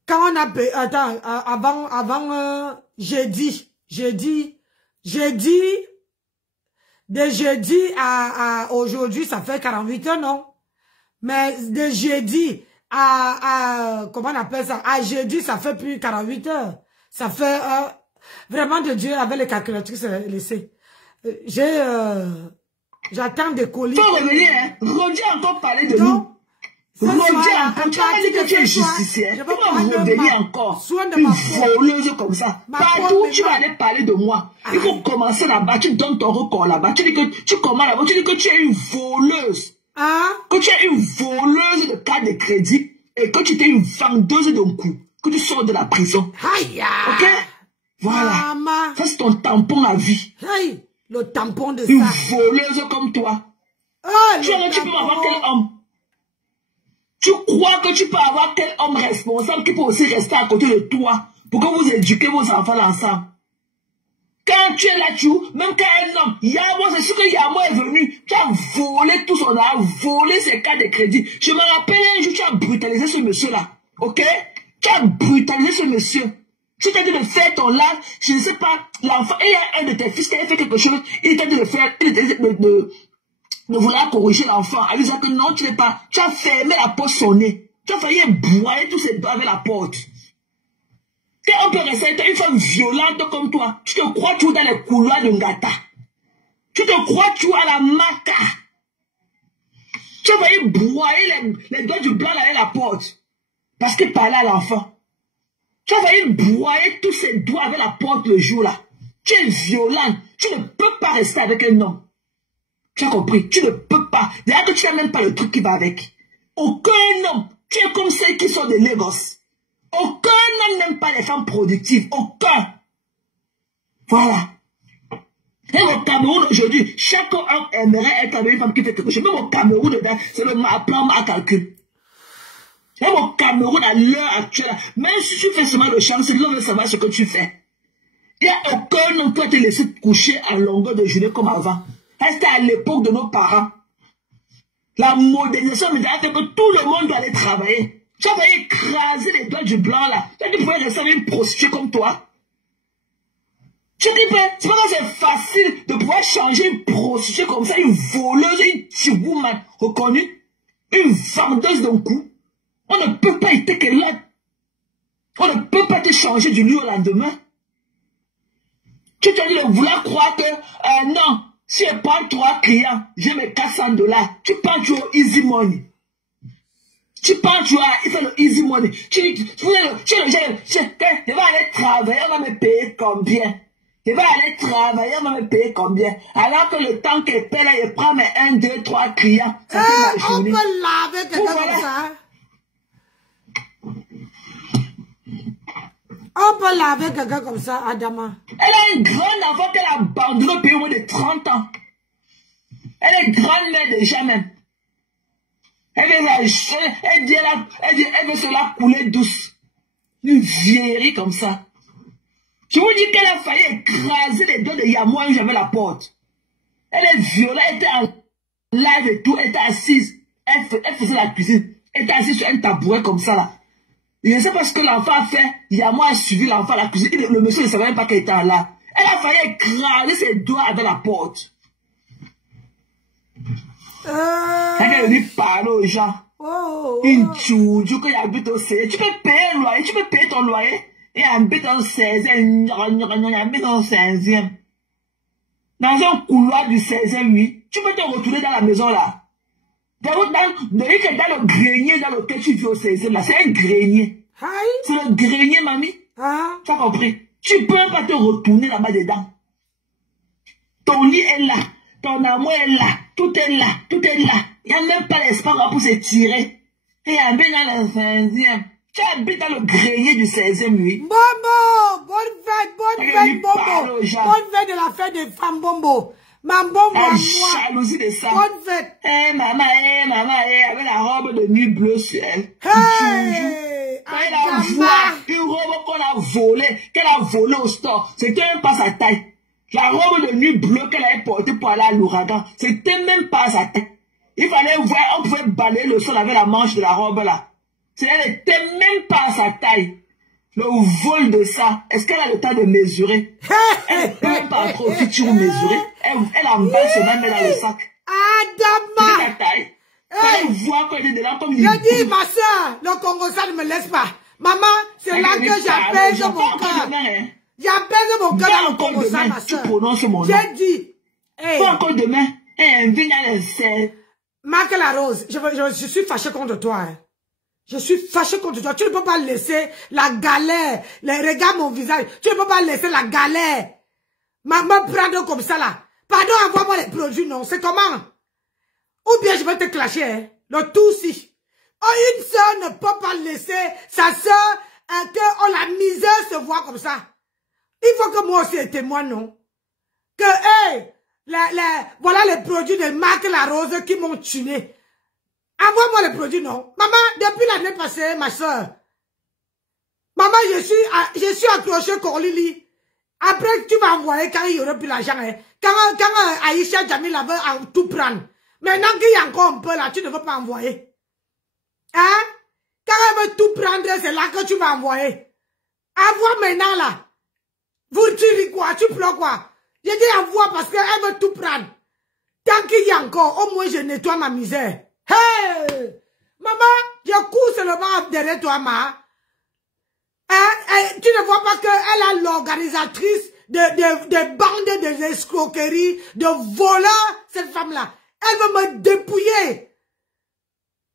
Quand on a payé, attends, avant jeudi, de jeudi à aujourd'hui, ça fait 48 heures, non? Mais de jeudi comment on appelle ça? À jeudi, ça fait plus 48 heures. Ça fait, vraiment de Dieu, avec les calculatrices laissées. J'attends des colis. Faut revenir, hein. Roger a encore parlé de nous. Roger a encore, tu as dit que tu es justicière. Tu vas revenir encore. Une voleuse comme ça. Partout, tu vas aller parler de moi. Il faut commencer là-bas. Tu donnes ton record là-bas. Tu dis que tu commences là-bas. Tu dis que tu es une voleuse. Que tu es une voleuse de carte de crédit et que tu es une vendeuse d'un coup. Que tu sors de la prison. Ok? Voilà. Ça, c'est ton tampon à vie. Le tampon de ça. Une voleuse comme toi. Tu peux avoir quel homme? Tu crois que tu peux avoir quel homme responsable qui peut aussi rester à côté de toi pour que vous éduquez vos enfants ensemble? Quand tu es là, même quand un homme, Yamo, c'est sûr que Yamo est venu, tu as volé tout son argent, volé ses cartes de crédit. Je me rappelle un jour, tu as brutalisé ce monsieur-là. Ok? Tu as brutalisé ce monsieur. Tu t'as dit de faire ton lave, je ne sais pas, l'enfant, il y a un de tes fils qui a fait quelque chose, il t'a dit de faire, de vouloir corriger l'enfant, en lui disant que non, tu n'es pas, tu as fermé la porte sur son nez. Tu as failli broyer tous ses doigts avec la porte. Et on peut rester une femme violente comme toi. Tu te crois tout dans les couloirs de Ngata. Tu te crois tout à la maca. Tu as failli broyer les doigts du blanc avec la porte. Parce qu'il parlait à l'enfant. Tu as failli broyer tous ses doigts avec la porte le jour-là. Tu es violente. Tu ne peux pas rester avec un homme. Tu as compris? Tu ne peux pas. D'ailleurs que tu n'as même pas le truc qui va avec. Aucun homme. Tu es comme ceux qui sont de Lagos. Aucun homme n'aime pas les femmes productives. Aucun. Voilà. Même au Cameroun aujourd'hui, chaque homme aimerait être avec une femme qui fait quelque chose. Même au Cameroun, c'est le plan à calcul. Même au Cameroun, à l'heure actuelle, même si tu fais seulement le chant, c'est l'homme veut savoir ce que tu fais. Il n'y a aucun homme qui va te laisser coucher à longueur de journée comme avant. C'était à l'époque de nos parents. La modernisation a fait que tout le monde doit aller travailler. Tu vas écraser les doigts du blanc là. Tu pouvais rester avec une prostituée comme toi. Tu dis pas, c'est pas que c'est facile de pouvoir changer une prostituée comme ça, une voleuse, une tibouman reconnue, une vendeuse d'un coup. On ne peut pas être que là. On ne peut pas te changer du lieu au lendemain. Tu te dis de vouloir croire que, non, si je prends 3 clients, j'ai mes $400. Tu penses tu as easy money. Tu penses tu as, il fait le easy money. Tu dis, je vais aller travailler, on va me payer combien? Je vais aller travailler, on va me payer combien? Alors que le temps qu'elle paie là, je prends mes 1, 2, 3 clients. Ça fait ma journée. On peut laver quelqu'un comme ça. On peut laver quelqu'un comme ça, Adama. Elle a une grande enfant qu'elle a abandonnée au pays au moins de 30 ans. Elle est grande-mère déjà même. Elle veut se la couler douce. Une vieillerie comme ça. Je vous dis qu'elle a failli écraser les doigts de Yamoua où j'avais la porte. Elle est violée, elle était en live et tout, elle était assise. Elle faisait la cuisine. Elle était assise sur un tabouret comme ça là. Je ne sais pas ce que l'enfant a fait. Yamoua a suivi l'enfant à la cuisine. Le monsieur ne savait même pas qu'elle était là. Elle a failli écraser ses doigts avec la porte. Elle est venue parler aux gens. Une tchoudjou qui habite au 16. Tu peux payer le loyer, tu peux payer ton loyer. Et habite dans le 16e. Habite dans le 16e. Dans un couloir du 16e, oui. Tu peux te retourner dans la maison là. Dans le grenier dans lequel tu vis au 16e là. C'est un grenier. C'est le grenier, mamie. Tu as compris? Tu peux pas te retourner là-bas dedans. Ton lit est là. Ton amour est là. Tout est là. Tout est là. Il n'y a même pas l'espace pour se tirer. Et habite dans le 16e. Tu habites dans le grenier du 16e, oui. Bombo! Bonne fête, Bombo! Bonne fête de la fête des femmes, Bombo! Ma Bombo, la jalousie de ça. Bonne fête! Maman, avec la robe de nuit bleue sur elle. Hey! Elle a une robe qu'on a volée, qu'elle a volée au store. C'était même pas sa taille. La robe de nuit bleue qu'elle avait portée pour aller à l'ouragan, c'était même pas sa taille. Il fallait voir, on pouvait balayer le sol avec la manche de la robe là. Elle n'était même pas à sa taille. Le vol de ça, est-ce qu'elle a le temps de mesurer? Elle ne peut même pas trop futur mesurer. Elle emballe ses mains dans le sac. Adama! C'est ta taille. Elle voit qu'elle est dedans comme une... Je dis, ma soeur, le Congo, ça ne me laisse pas. Maman, c'est là que j'apaise mon cœur. J'apaise mon cœur dans le Congo, ça, ma soeur. Tu prononces mon nom. J'ai dit. Pas encore demain. Marc la Rose, je suis fâché contre toi. Hein. Je suis fâché contre toi. Tu ne peux pas laisser la galère. Regarde mon visage. Tu ne peux pas laisser la galère. Maman, prendre comme ça là. Pardon, envoie-moi les produits, non. C'est comment? Ou bien je vais te clasher. Hein. Le tout si. Oh, une soeur ne peut pas laisser sa soeur que la misère se voit comme ça. Il faut que moi aussi je témoigne, non? Que, hey, voilà les produits de Marc la Rose qui m'ont tué. Envoie-moi les produits, non? Maman, depuis l'année passée, ma soeur. Maman, je suis accroché Corlili. Après, tu vas envoyer quand il y aura plus l'argent. Hein. Quand Aïcha Jamil avait tout prendre. Maintenant qu'il y a encore un peu là, tu ne veux pas envoyer. Hein? Quand elle veut tout prendre, c'est là que tu vas envoyer. Envoie maintenant là. Vous, tu ris quoi? Tu pleures quoi? Je dis envoie parce qu'elle veut tout prendre. Tant qu'il y a encore, au moins je nettoie ma misère. Hey! Maman, je cours seulement derrière toi, ma. Tu ne vois pas qu'elle a l'organisatrice de bandes de escroqueries, de voleurs, cette femme-là. Elle veut me dépouiller.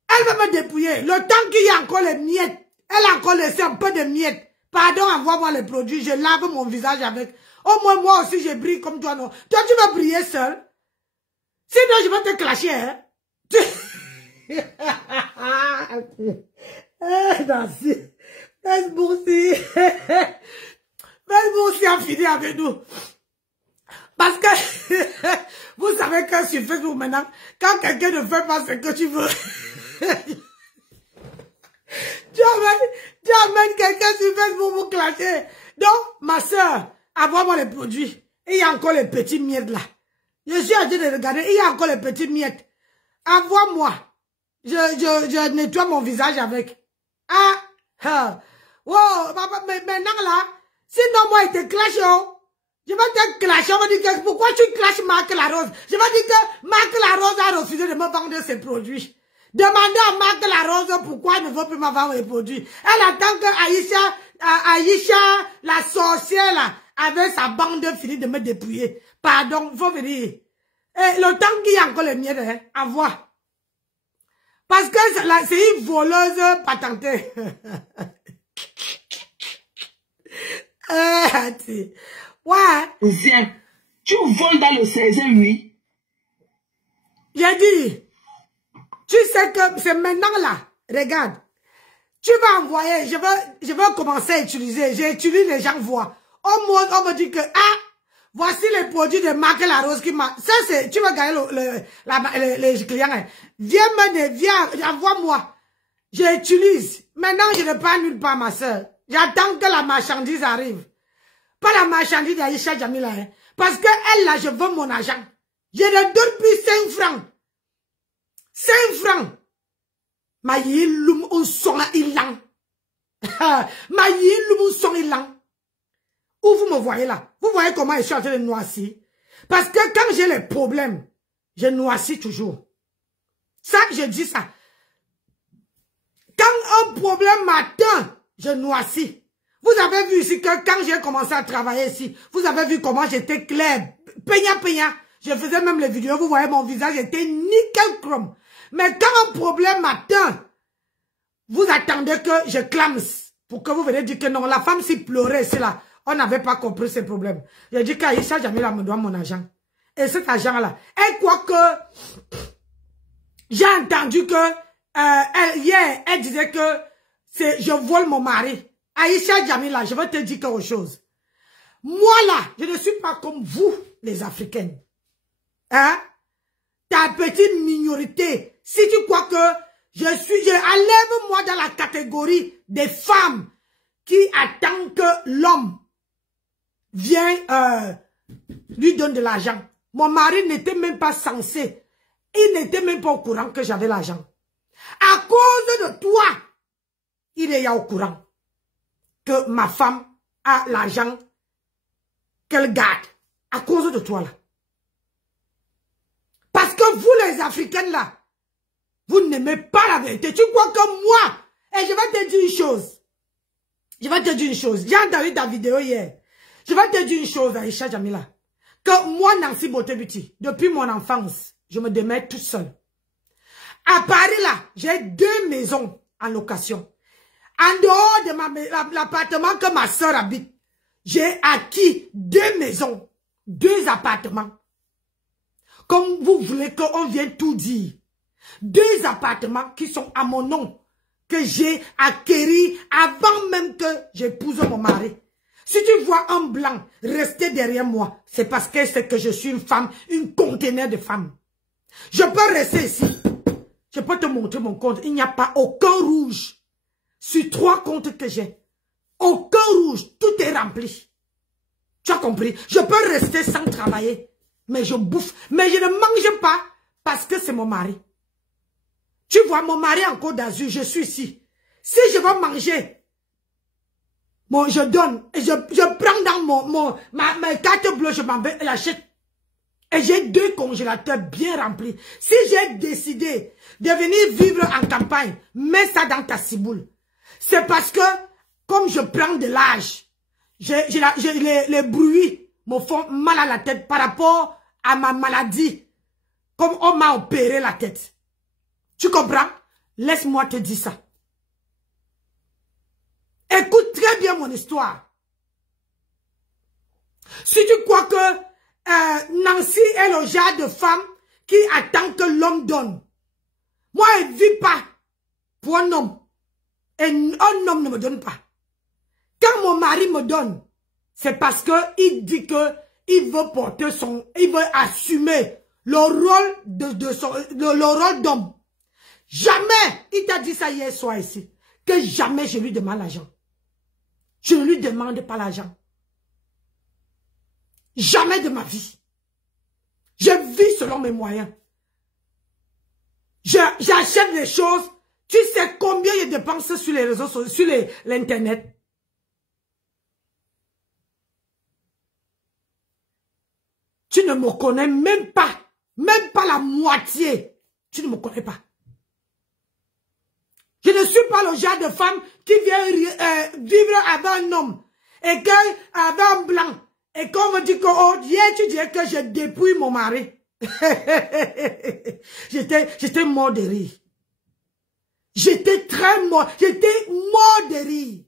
Elle veut me dépouiller. Le temps qu'il y a encore les miettes, elle a encore laissé un peu de miettes. Pardon, envoie-moi les produits, je lave mon visage avec. Au moins, moi aussi, je brille comme toi, non. Toi, tu vas briller seul. Sinon, je vais te clasher, hein. Merci. Facebook aussi a fini avec nous. Parce que, vous savez que sur Facebook maintenant, quand quelqu'un ne fait pas ce que tu veux, tu amènes quelqu'un sur Facebook pour clasher. Donc, ma soeur, envoie-moi les produits. Il y a encore les petits miettes là. Je suis en train de regarder, il y a encore les petits miettes. Envoie-moi. Je nettoie mon visage avec. Wow, mais maintenant là, sinon moi, il te clash, oh. Je vais te clasher, on va dire que pourquoi tu clashes Marc Larose? Je vais dire que Marc Larose a refusé de me vendre ses produits. Demandez à Marc Larose pourquoi il ne veut plus me vendre les produits. Elle attend que Aïcha, la sorcière là, avec sa bande finie de me dépouiller. Pardon, il faut venir. Et le temps qu'il y a encore les miens, hein, à voir. Parce que c'est une voleuse patentée. Ouais. Viens. Tu voles dans le 16, oui. J'ai dit, tu sais que c'est maintenant là. Regarde. Tu vas envoyer, je veux commencer à utiliser. J'utilise, les gens voient. On me dit que, voici les produits de Marc Larose qui m'a... Ça, c'est... Tu vas gagner les clients. Hein. Viens, envoie-moi. J'utilise. Maintenant, je ne pars nulle part, ma soeur. J'attends que la marchandise arrive. Pas la marchandise d'Aïcha Jamila. Hein. Parce que elle, là, je veux mon argent. Je ne donne plus 5 francs. 5 francs. Ma yilum on son ilang. Ma yilum on son ilang. Où vous me voyez là? Vous voyez comment je suis en train de noircir? Parce que quand j'ai les problèmes, je noircis toujours. Ça, je dis ça. Quand un problème m'atteint, je noircis. Vous avez vu ici que quand j'ai commencé à travailler ici, vous avez vu comment j'étais clair, peigna. Je faisais même les vidéos, vous voyez mon visage était nickel chrome. Mais quand un problème m'atteint, vous attendez que je clame pour que vous veniez dire que non, la femme s'y pleurait, c'est là. On n'avait pas compris ces problèmes. J'ai dit qu'Aïcha Jamila me doit mon argent. Et cet argent-là, elle croit que... J'ai entendu que... hier, elle disait que je vole mon mari. Aïcha Jamila, je vais te dire quelque chose. Moi là, je ne suis pas comme vous, les Africaines. Hein? Ta petite minorité. Si tu crois que je enlève moi dans la catégorie des femmes qui attendent que l'homme vient lui donne de l'argent. Mon mari n'était même pas censé. Il n'était même pas au courant que j'avais l'argent. À cause de toi, il est au courant que ma femme a l'argent qu'elle garde. À cause de toi là. Parce que vous les Africaines là, vous n'aimez pas la vérité. Tu crois que moi, et je vais te dire une chose. Je vais te dire une chose. J'ai entendu ta vidéo hier. Je vais te dire une chose, Aïcha Jamila. Que moi, Nancy Beauté-Beauty, depuis mon enfance, je me démerde toute seule. À Paris, là, j'ai 2 maisons en location. En dehors de l'appartement que ma soeur habite, j'ai acquis 2 maisons, 2 appartements. Comme vous voulez qu'on vienne tout dire. 2 appartements qui sont à mon nom, que j'ai acquis avant même que j'épouse mon mari. Si tu vois un blanc rester derrière moi, c'est parce que c'est que je suis une femme, une conteneur de femmes. Je peux rester ici. Je peux te montrer mon compte. Il n'y a pas aucun rouge sur 3 comptes que j'ai. Aucun rouge. Tout est rempli. Tu as compris? Je peux rester sans travailler. Mais je bouffe. Mais je ne mange pas parce que c'est mon mari. Tu vois, mon mari en Côte d'Azur, je suis ici. Si je veux manger, bon, je donne. Et je prends dans ma carte bleue, je m'en vais et l'achète. Et j'ai 2 congélateurs bien remplis. Si j'ai décidé de venir vivre en campagne, mets ça dans ta ciboule. C'est parce que, comme je prends de l'âge, les bruits me font mal à la tête par rapport à ma maladie. Comme on m'a opéré la tête. Tu comprends? Laisse-moi te dire ça. Écoute très bien mon histoire. Si tu crois que Nancy est le genre de femme qui attend que l'homme donne. Moi, elle ne vit pas pour un homme. Et un homme ne me donne pas. Quand mon mari me donne, c'est parce que il dit que il veut porter il veut assumer le rôle le rôle d'homme. Jamais, il t'a dit ça hier soir ici, que jamais je lui demande l'argent. Je ne lui demande pas l'argent. Jamais de ma vie. Je vis selon mes moyens. J'achète les choses. Tu sais combien je dépense sur les réseaux sociaux, sur l'internet. Tu ne me connais même pas la moitié. Tu ne me connais pas. Je ne suis pas le genre de femme qui vient vivre avec un homme et avec un blanc. Et qu'on me dit que oh, hier tu disais que je dépouille mon mari. J'étais mort de rire. J'étais mort de rire.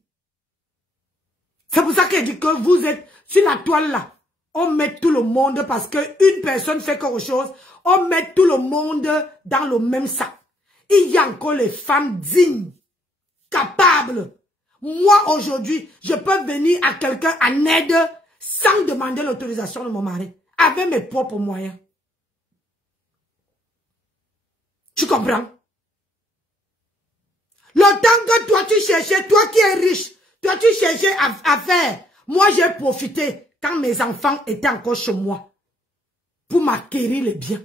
C'est pour ça que je dis que vous êtes sur la toile là. On met tout le monde parce qu'une personne fait quelque chose. On met tout le monde dans le même sac. Il y a encore les femmes dignes, capables. Moi aujourd'hui, je peux venir à quelqu'un en aide sans demander l'autorisation de mon mari. Avec mes propres moyens. Tu comprends? Le temps que toi tu cherchais, toi qui es riche, toi tu cherchais à faire. Moi j'ai profité quand mes enfants étaient encore chez moi pour m'acquérir les biens.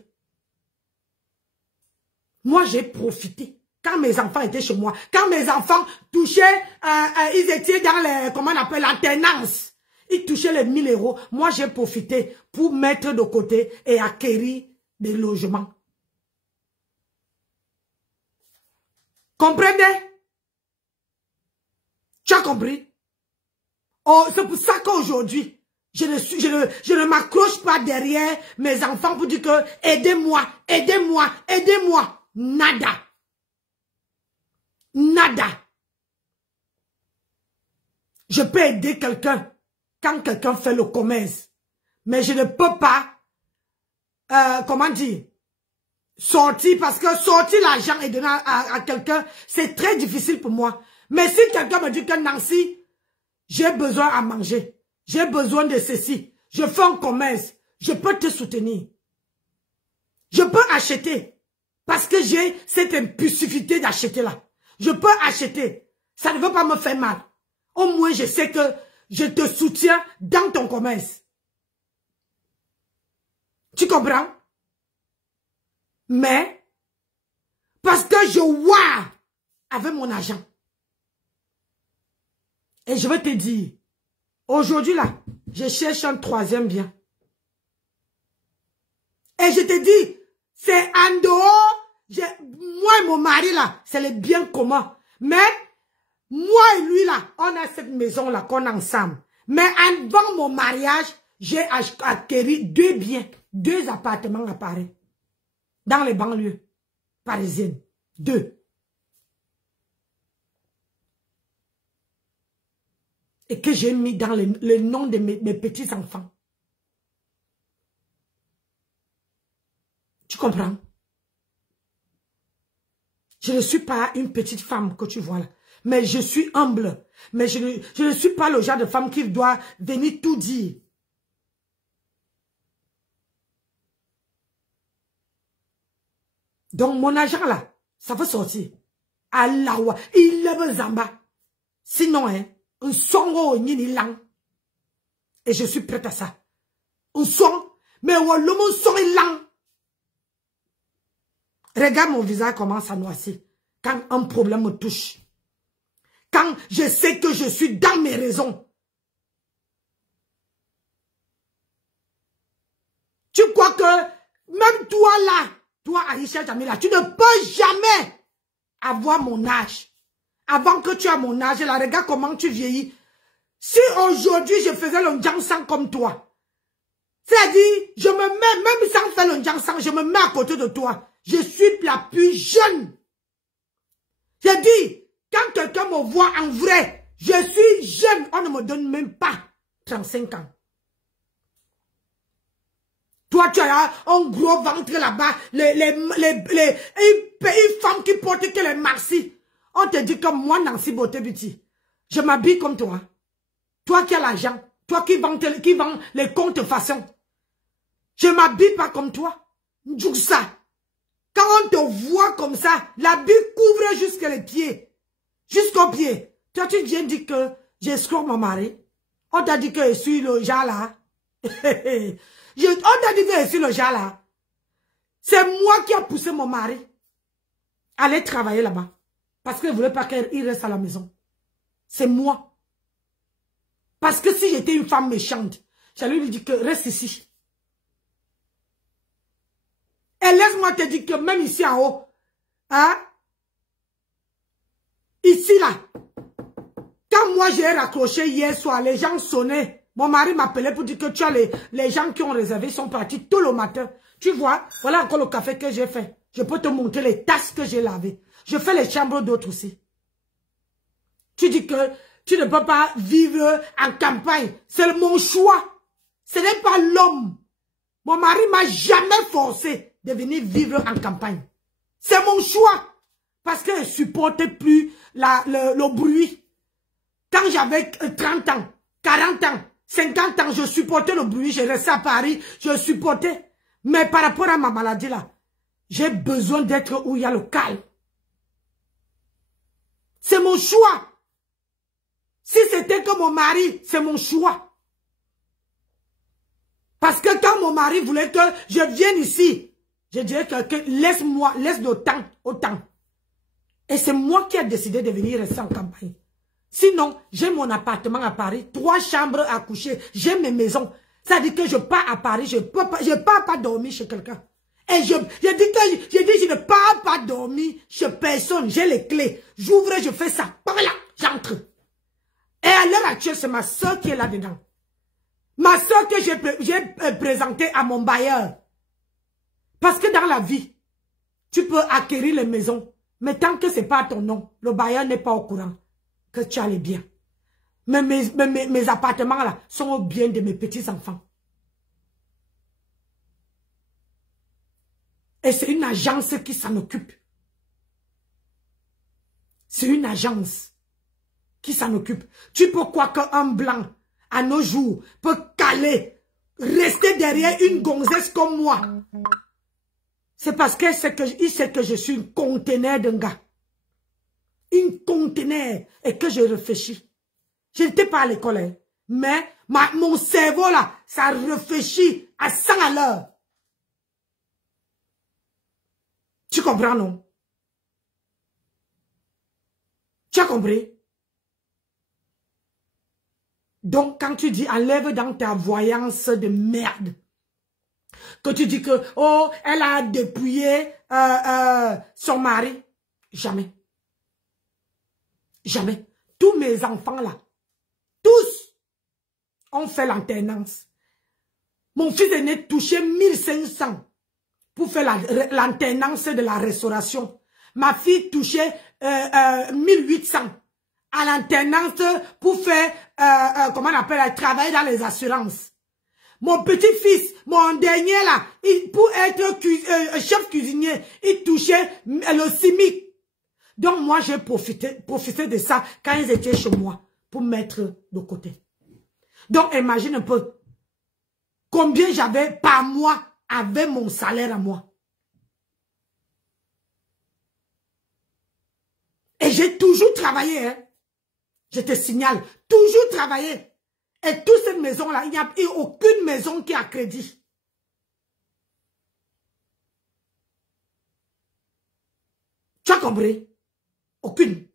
Moi j'ai profité quand mes enfants étaient chez moi. Quand mes enfants touchaient, ils étaient dans comment on appelle, l'alternance. Ils touchaient les 1000 €. Moi j'ai profité pour mettre de côté et acquérir des logements. Comprenez? Tu as compris? Oh, c'est pour ça qu'aujourd'hui, je ne m'accroche pas derrière mes enfants pour dire que aidez-moi, aidez-moi, aidez-moi. Nada. Nada. Je peux aider quelqu'un quand quelqu'un fait le commerce. Mais je ne peux pas, comment dire, sortir, parce que sortir l'argent et donner à quelqu'un, c'est très difficile pour moi. Mais si quelqu'un me dit que Nancy, j'ai besoin à manger, j'ai besoin de ceci, je fais un commerce, je peux te soutenir. Je peux acheter, parce que j'ai cette impulsivité d'acheter là. Je peux acheter, ça ne veut pas me faire mal. Au moins je sais que je te soutiens dans ton commerce. Tu comprends? Mais, parce que je vois avec mon argent. Et je vais te dire, aujourd'hui là, je cherche un troisième bien. Et je te dis, c'est en dehors, moi et mon mari là, c'est le bien commun. Mais, moi et lui là, on a cette maison là qu'on a ensemble. Mais avant mon mariage, j'ai acquis 2 biens, 2 appartements à Paris. Dans les banlieues parisiennes. 2. Et que j'ai mis dans le nom de mes petits-enfants. Tu comprends? Je ne suis pas une petite femme que tu vois là. Mais je suis humble. Mais je ne suis pas le genre de femme qui doit venir tout dire. Donc mon argent là, ça va sortir. Allah, il lève Zamba. Sinon, hein, un son ni lang. Et je suis prête à ça. Un son, mais le son est lang. Regarde mon visage commence à noircir. Quand un problème me touche. Quand je sais que je suis dans mes raisons. Tu crois que même toi là, toi Aïcha Jamila, tu ne peux jamais avoir mon âge. Avant que tu aies mon âge, là, regarde comment tu vieillis. Si aujourd'hui je faisais le Njang comme toi, c'est-à-dire, je me mets, même sans faire le Njang, je me mets à côté de toi. Je suis la plus jeune. J'ai dit, quand quelqu'un me voit en vrai, je suis jeune, on ne me donne même pas 35 ans. Toi, tu as un gros ventre là-bas, une femme qui porte que les maxi. On te dit que moi, Nancy Beauté Beauty, je m'habille comme toi. Toi qui as l'argent, Toi qui vends les contrefaçons. Je ne m'habille pas comme toi. Djouksa. Quand on te voit comme ça, l'habit couvre jusqu'à les pieds. Jusqu'aux pieds. Toi, tu viens dire que j'escroque mon mari. On t'a dit que je suis le genre là. On t'a dit que je suis le genre là. C'est moi qui ai poussé mon mari à aller travailler là-bas. Parce qu'il ne voulait pas qu'il reste à la maison. C'est moi. Parce que si j'étais une femme méchante, j'allais lui dire que reste ici. Et laisse-moi te dire que même ici en haut, hein, ici là, quand moi j'ai raccroché hier soir, les gens sonnaient. Mon mari m'appelait pour dire que tu as les gens qui ont réservé sont partis tout le matin. Tu vois, voilà encore le café que j'ai fait. Je peux te montrer les tasses que j'ai lavées. Je fais les chambres d'autres aussi. Tu dis que tu ne peux pas vivre en campagne. C'est mon choix. Ce n'est pas l'homme. Mon mari m'a jamais forcé de venir vivre en campagne. C'est mon choix. Parce que je ne supportais plus le bruit. Quand j'avais 30 ans, 40 ans, 50 ans, je supportais le bruit. Je restais à Paris, je supportais. Mais par rapport à ma maladie là, j'ai besoin d'être où il y a le calme. C'est mon choix. Si c'était que mon mari, c'est mon choix. Parce que quand mon mari voulait que je vienne ici, je dirais que laisse-moi, laisse le temps au temps. Et c'est moi qui ai décidé de venir rester en campagne. Sinon, j'ai mon appartement à Paris, 3 chambres à coucher, j'ai mes maisons. Ça dit que je pars à Paris, je pars pas dormir chez quelqu'un. Et je ne pars pas dormir chez personne, j'ai les clés. J'ouvre, je fais ça, par là, j'entre. Et à l'heure actuelle, c'est ma soeur qui est là-dedans. Ma soeur que j'ai présentée à mon bailleur. Parce que dans la vie, tu peux acquérir les maisons, mais tant que ce n'est pas à ton nom, le bailleur n'est pas au courant que tu as les biens. Mais mes appartements là sont au bien de mes petits-enfants. Et c'est une agence qui s'en occupe. C'est une agence qui s'en occupe. Tu peux croire qu'un blanc, à nos jours, peut caler, rester derrière une gonzesse comme moi. C'est parce qu'il sait que je suis une conteneur d'un gars. Une conteneur. Et que je réfléchis. Je n'étais pas à l'école, hein, mais mon cerveau là, ça réfléchit à 100 à l'heure. Tu comprends, non? Tu as compris? Donc, quand tu dis enlève dans ta voyance de merde, que tu dis que, oh, elle a dépouillé son mari, jamais. Jamais. Tous mes enfants là, tous ont fait l'alternance. Mon fils aîné touchait 1500 pour faire l'alternance de la restauration. Ma fille touchait 1800 à l'alternance pour faire, comment on appelle, travailler dans les assurances. Mon petit-fils, mon dernier là, pour être chef cuisinier, il touchait le SMIC. Donc moi, j'ai profité de ça quand ils étaient chez moi pour mettre de côté. Donc imagine un peu combien j'avais par mois avec mon salaire à moi. Et j'ai toujours travaillé, hein. Je te signale, toujours travaillé. Et toute cette maison-là, il n'y a aucune maison qui a crédit. Tu as compris? Aucune.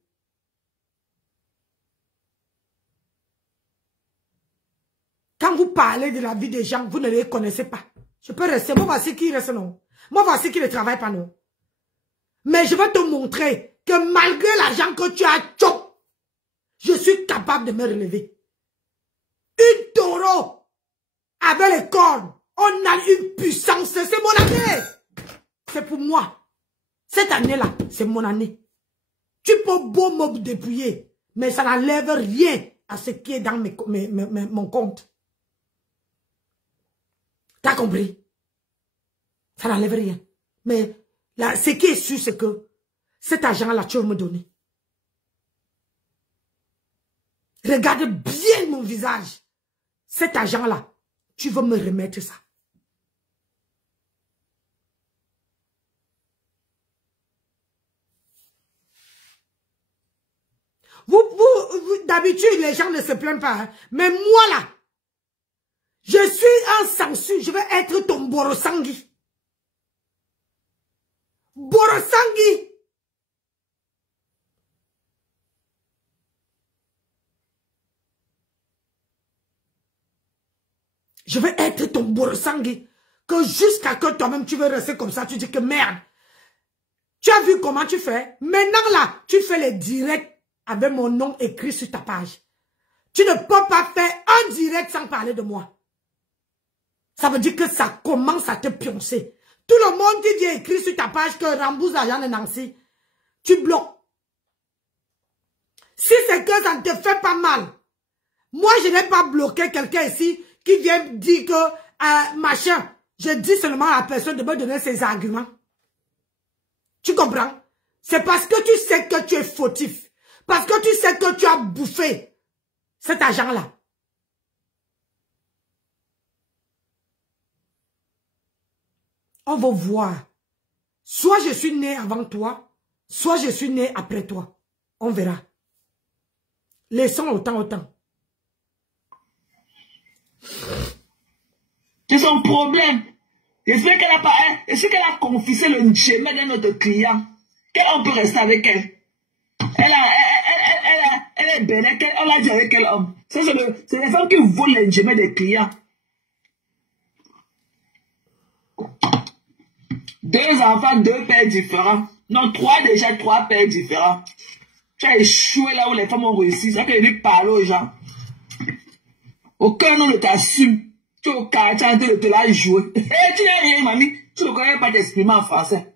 Quand vous parlez de la vie des gens, vous ne les connaissez pas. Je peux rester. Moi, voici qui reste, non. Moi, voici qui ne travaille pas, non. Mais je vais te montrer que malgré l'argent que tu as, je suis capable de me relever. Une taureau avec les cornes, on a une puissance. C'est mon année. C'est pour moi. Cette année-là, c'est mon année. Tu peux beau me dépouiller, mais ça n'enlève rien à ce qui est dans mon compte. T'as compris? Ça n'enlève rien. Mais là, ce qui est sûr, c'est que cet argent-là, tu vas me donner. Regarde bien mon visage. cet argent-là, tu veux me remettre ça. D'habitude, les gens ne se plaignent pas. Hein. Mais moi, là, je suis en censure. Je vais être ton Borosangui. Borosangui. Je vais être ton Borosangui. Que jusqu'à que toi-même, tu veux rester comme ça, tu dis que merde. Tu as vu comment tu fais? Maintenant, là, tu fais les directs avec mon nom écrit sur ta page. Tu ne peux pas faire un direct sans parler de moi. Ça veut dire que ça commence à te pioncer. Tout le monde qui dit écrit sur ta page que rembourse l'argent de Nancy, tu bloques. Si c'est que ça ne te fait pas mal, moi je n'ai pas bloqué quelqu'un ici qui vient dire que machin. Je dis seulement à la personne de me donner ses arguments. Tu comprends? C'est parce que tu sais que tu es fautif. Parce que tu sais que tu as bouffé cet argent-là. On va voir. Soit je suis né avant toi, soit je suis né après toi. On verra. Laissons autant. C'est son problème. Et c'est qu'elle a pas, est-ce qu'elle a confisqué le chemin de notre client? On peut rester avec elle. Elle est belle, elle a dit avec quel homme. C'est les femmes qui volent les gemmes des clients. 2 enfants, 2 pères différents. Non, 3 déjà, 3 pères différents. Tu as échoué là où les femmes ont réussi. Ça peut venir parler aux gens. Aucun nom ne t'assume. Tu es au quartier en train de te la jouer. Tu n'as rien, mamie. Tu ne connais pas t'exprimer en français.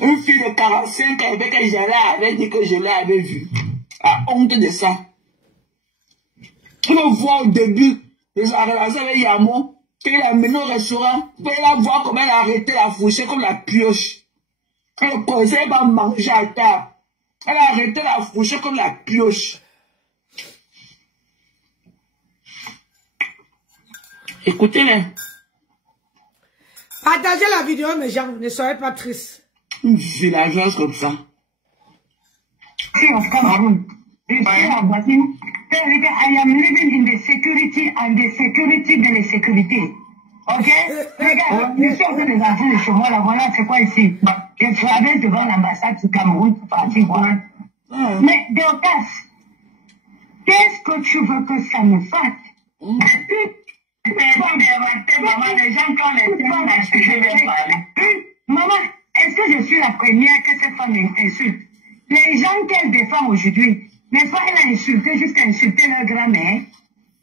Une fille de 45 ans avec que j'avais dit que je l'avais vue. À honte de ça. Tu me vois au début de sa relation avec Yamo, qu'il a mené au restaurant, pour la voir comment elle a arrêté la fourchette comme la pioche. Elle ne conseillait pas manger à table. Elle a arrêté la fourchette comme la pioche. Écoutez-les. Partagez la vidéo, mes gens. Ne soyez pas tristes. Une villageoise comme ça. I am living in the security and the security de la sécurité. Ok? Regarde, je suis en train de rentrer de chez moi, là, voilà, c'est quoi ici? Je traverse devant l'ambassade du Cameroun pour partir voir. Mais, Dorcas, qu'est-ce que tu veux que ça me fasse? Maman, les gens quand les je vais parler. Maman, est-ce que je suis la première que cette femme insulte? Les gens qu'elle défend aujourd'hui, n'est-ce pas, elle a insulté jusqu'à insulter leur grand-mère.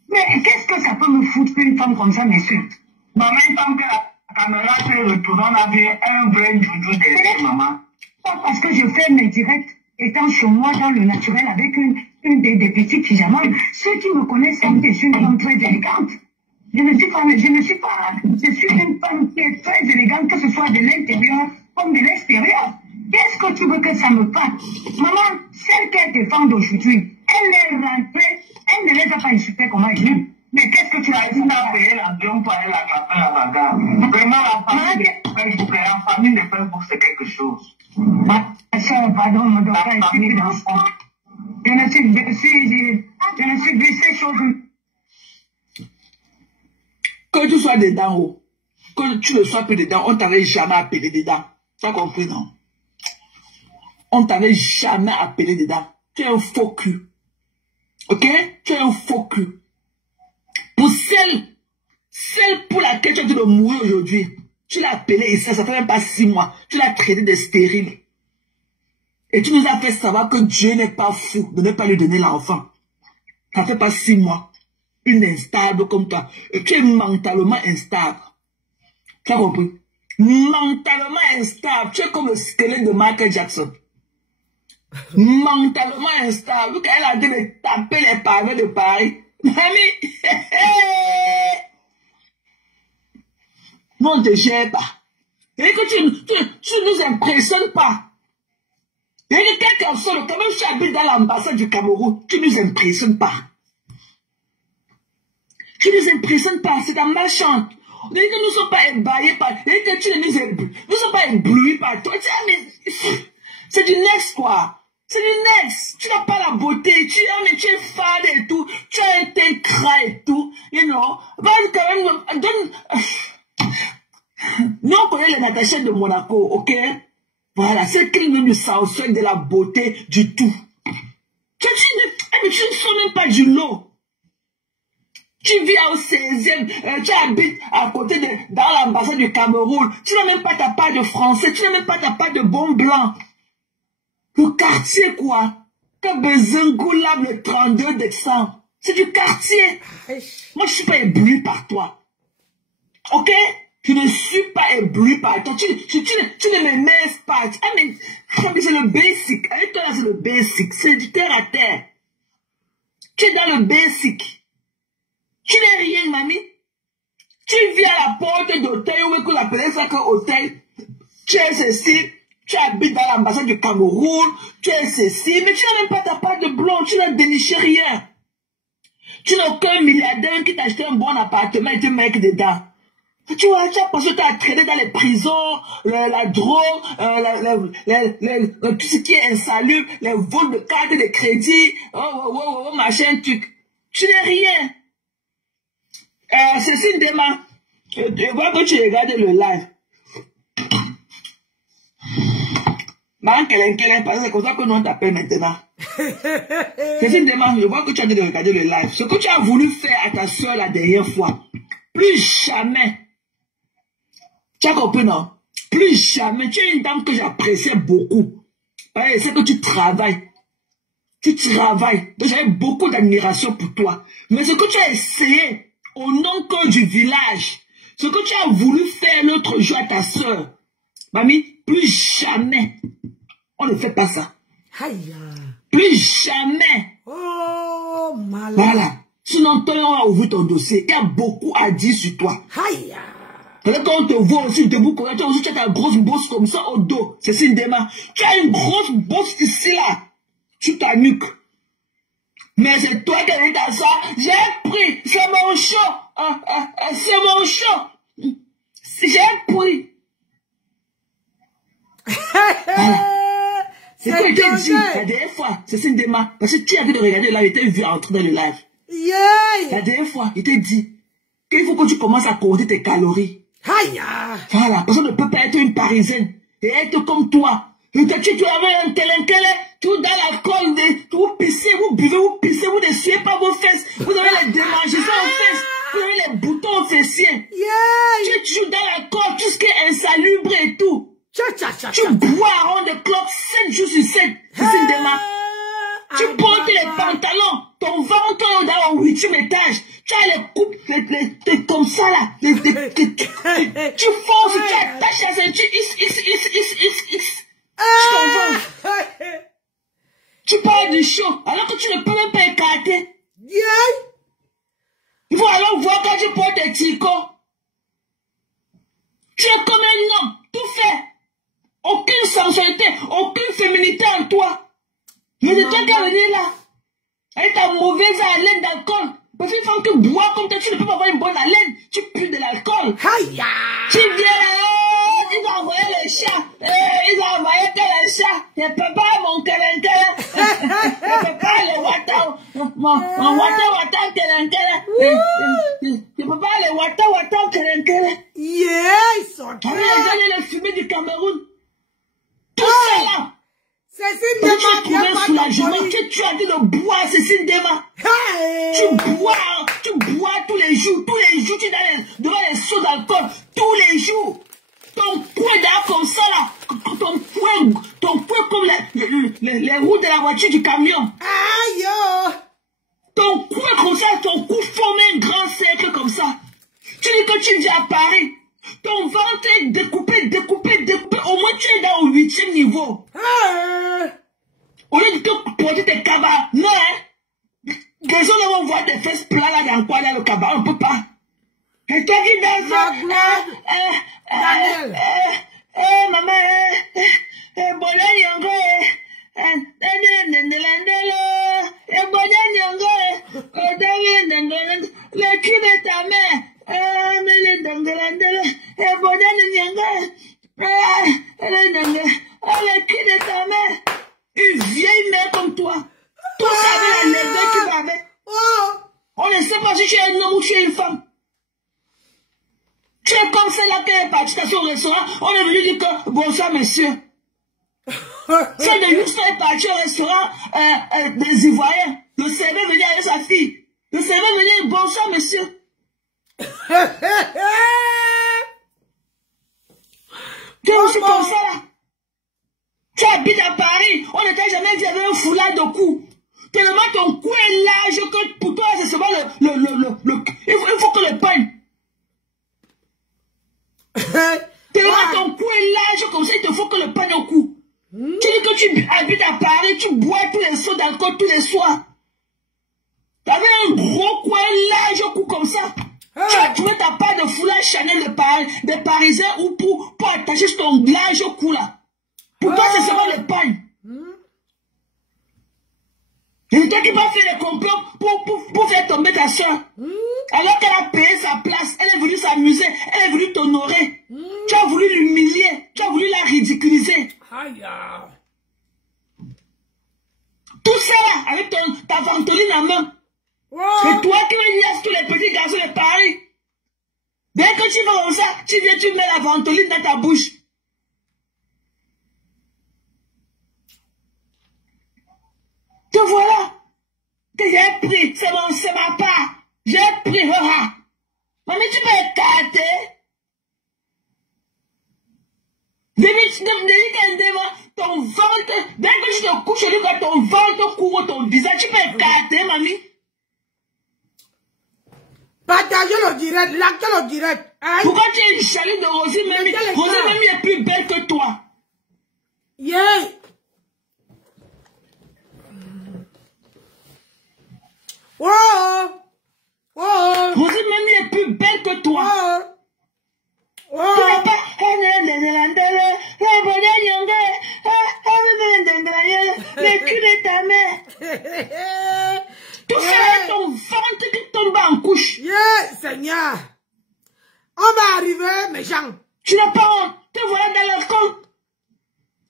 Mais qu'est-ce que ça peut me foutre qu'une femme comme ça m'insulte? Maman, tant que la caméra se retourne, on a vu un vrai doudou derrière maman. Pas parce que je fais mes directs étant chez moi dans le naturel avec une des petits pyjamas. Ceux qui me connaissent savent que je suis une femme très élégante. Je suis une femme qui est très élégante, que ce soit de l'intérieur comme de l'extérieur. Qu'est-ce que tu veux que ça me fasse? Maman, celle qu'elle défend d'aujourd'hui, elle est rentrée, elle ne les a pas insultées comme elle dit. Mais qu'est-ce que tu as dit? Tu as payé l'avion pour aller la taper à la gare. Vraiment, la famille de Facebook, c'est quelque chose. Ma soeur, pardon, me doit pas expliquer dans ça. Je ne suis vu ces choses. Que tu sois dedans, oh. Que tu ne sois plus dedans, on ne t'avait jamais appelé dedans. Tu as compris, non? On ne t'avait jamais appelé dedans. Tu es un faux cul. Ok? Tu es un faux cul. Pour celle pour laquelle tu as dû mourir aujourd'hui, tu l'as appelé ici, ça fait même pas 6 mois. Tu l'as traité de stérile. Et tu nous as fait savoir que Dieu n'est pas fou de ne pas lui donner l'enfant. Ça fait pas 6 mois. Une instable comme toi. Et tu es mentalement instable. Tu as compris? Mentalement instable. Tu es comme le squelette de Michael Jackson. Mentalement instable. Elle a dit de taper les pavés de Paris. Mamie, nous on ne te gère pas. Et que tu nous impressionnes pas. Et que quelqu'un sort, quand même tu habites dans l'ambassade du Cameroun, tu nous impressionnes pas. Tu ne nous impressionnes pas, c'est ta malchance. On dit que nous ne sommes pas ébahis par... On dit que tu ne sommes pas éblouis par toi. C'est du next, quoi. C'est du next. Tu n'as pas la beauté. Tu es fade et tout. Tu as un teint gras et tout. You know. Quand même, nous, on connaît les Natacha de Monaco, ok? Voilà, c'est qui nous s'en de la beauté du tout. Tu ne sors même pas du lot. Tu vis au 16e, tu habites à côté dans l'ambassade du Cameroun. Tu n'as même pas ta part de français, tu n'as même pas ta part de bon blanc. Le quartier, quoi. Kabezengula, le 32 décembre. C'est du quartier. Moi, je ne suis pas ébloui par toi. Ok? Je ne suis pas ébloui par toi. Tu ne m'aimes pas. C'est le basic. Avec toi, c'est le basic. C'est du terre à terre. Tu es dans le basic. Tu n'es rien, mamie. Tu vis à la porte d'hôtel, ou que l'appelait ça que hôtel. Tu es ceci. Tu habites dans l'ambassade du Cameroun. Tu es ceci. Mais tu n'as même pas ta part de blond. Tu n'as déniché rien. Tu n'as aucun milliardaire qui t'a acheté un bon appartement et tu mec dedans. Tu vois, tu as pensé que tu as traîné dans les prisons, la drogue, tout ce qui est insalubre, les vols de cartes de crédit, machin, tu n'es rien. Cécile Dema, je vois que tu regardes le live. Parce que c'est comme ça que nous on t'appelle maintenant. Cécile Dema, je vois que tu as dit de regarder le live. Ce que tu as voulu faire à ta soeur la dernière fois, plus jamais. Tu as compris, non? Plus jamais. Tu es une dame que j'appréciais beaucoup. C'est que tu travailles. Tu travailles. Donc j'avais beaucoup d'admiration pour toi. Mais ce que tu as essayé, au nom que du village, ce que tu as voulu faire l'autre jour à ta soeur, mamie, plus jamais. On ne fait pas ça. Aïe. Plus jamais. Oh, malade. Voilà. Sinon, on a ouvert ton dossier. Il y a beaucoup à dire sur toi. Aïe. Quand on te voit aussi debout, tu as ta grosse bosse comme ça au dos. C'est Sindema. Tu as une grosse bosse ici, là. Sur ta nuque. Mais c'est toi qui es dans ça. J'ai pris. C'est mon show. C'est mon show. J'ai pris. C'est quoi il t'a dit la dernière fois? C'est Sindema. Parce que tu as dit de regarder là, il t'a vu entrer dans le live. Yeah. La dernière fois, il t'a dit qu'il faut que tu commences à compter tes calories. Aïe. Voilà, parce qu'on ne peut pas être une Parisienne et être comme toi. Tu avais un télénkele, tout dans l'alcool, vous pissez, vous buvez, vous pissez, vous ne suivez pas vos fesses. Vous avez les démangeaisons aux fesses, vous avez les boutons aux fessiers. Tu es toujours dans l'alcool, tout ce qui est insalubre et tout. Tu bois à rond de cloque 7 jours sur 7. C'est une démarche. Tu portes les pantalons, ton ventre est dans le 8e étage. Tu as les coupes, comme ça là. Tu forces, tu attaches la ceinture, X. Tu parles du chaud, alors que tu ne peux même pas écarter. Il faut alors voir quand tu portes des ticots. Tu es comme un homme, tout fait. Aucune sensualité, aucune féminité en toi. Mais c'est toi qui as venu là. Avec ta mauvaise haleine d'alcool. Parce qu'une femme qui boit comme toi, tu ne peux pas avoir une bonne haleine. Tu pues de l'alcool. Tu viens là, ils ont envoyé le chat. Ils ont envoyé le chat. Je peux pas mon kelenkel. Je peux pas le watan. Mon watan kelenkel. Je peux pas le watan kelenkel. Ils sont très. On a les fumées du Cameroun. Tout ça là. Cécile Dema, tu as trouvé un soulagement que tu as dit de boire, Cécile Dema. Tu bois tous les jours, tu es devant les seaux d'alcool, tous les jours. Ton poing d'air comme ça là, ton poing comme les roues de la voiture du camion. Aïe! Ton poing comme ça, ton cou forme un grand cercle comme ça. Tu dis que tu vis à Paris. Ton ventre est découpé. Au moins, tu es dans le 8e niveau. Au lieu de te porter tes cabas. Non, hein. Les gens vont voir des fesses plats là dans quoi dans le cabas. On ne peut pas. Et toi qui danses ça. Maman. Le cul de le cri de ta mère. Une vieille mère comme toi. Tout ça avec la laideur qui va avec. On ne sait pas si tu es un homme ou tu es une femme. Tu es comme celle-là qui est partie au restaurant. On est venu dire que bonsoir monsieur. C'est de Houston est parti au restaurant des Ivoiriens. Le serveur venait avec sa fille. Le serveur venait dire bonsoir monsieur. Tu es aussi comme ça là. Tu habites à Paris. On ne t'a jamais dit avec un foulard de cou. Tellement ton cou est large que pour toi c'est seulement il faut que le pain. Tellement ton cou est large comme ça, il te faut que le pain au cou. Tu dis que tu habites à Paris, tu bois tous les seaux d'alcool tous les soirs. Tu avais un gros cou, un large cou comme ça. Tu as trouvé ta part de foulard Chanel de Parisien ou pour attacher sur ton large cou là. Pour toi c'est seulement le pain. Et toi qui vas faire les complots pour faire tomber ta soeur. Alors qu'elle a payé sa place, elle est venue s'amuser, elle est venue t'honorer. Tu as voulu l'humilier, tu as voulu la ridiculiser. Tout ça là, avec ta ventoline en main. C'est toi qui liasses tous les petits garçons de Paris. Dès que tu vas comme ça, tu viens, tu mets la ventoline dans ta bouche. Te voilà que j'ai pris, c'est ma part. J'ai pris, Mamie, tu peux écarter. Ton ventre, dès que tu te couches, ton ventre couvre ton visage, tu peux écarter, mamie. Partagez le direct, likez le direct. Hein? Pourquoi tu es une chaline de Rosie Memi? Rosie Memi est plus belle que toi. Yeah. Rosie Memi est plus belle que toi. Tu n'as pas le cul de ta mère. Tout ça est ton ventre qui tombe en couche. Yeah, Seigneur. On va arriver, mes gens. Tu n'as pas honte. Te voilà dans l'alcool.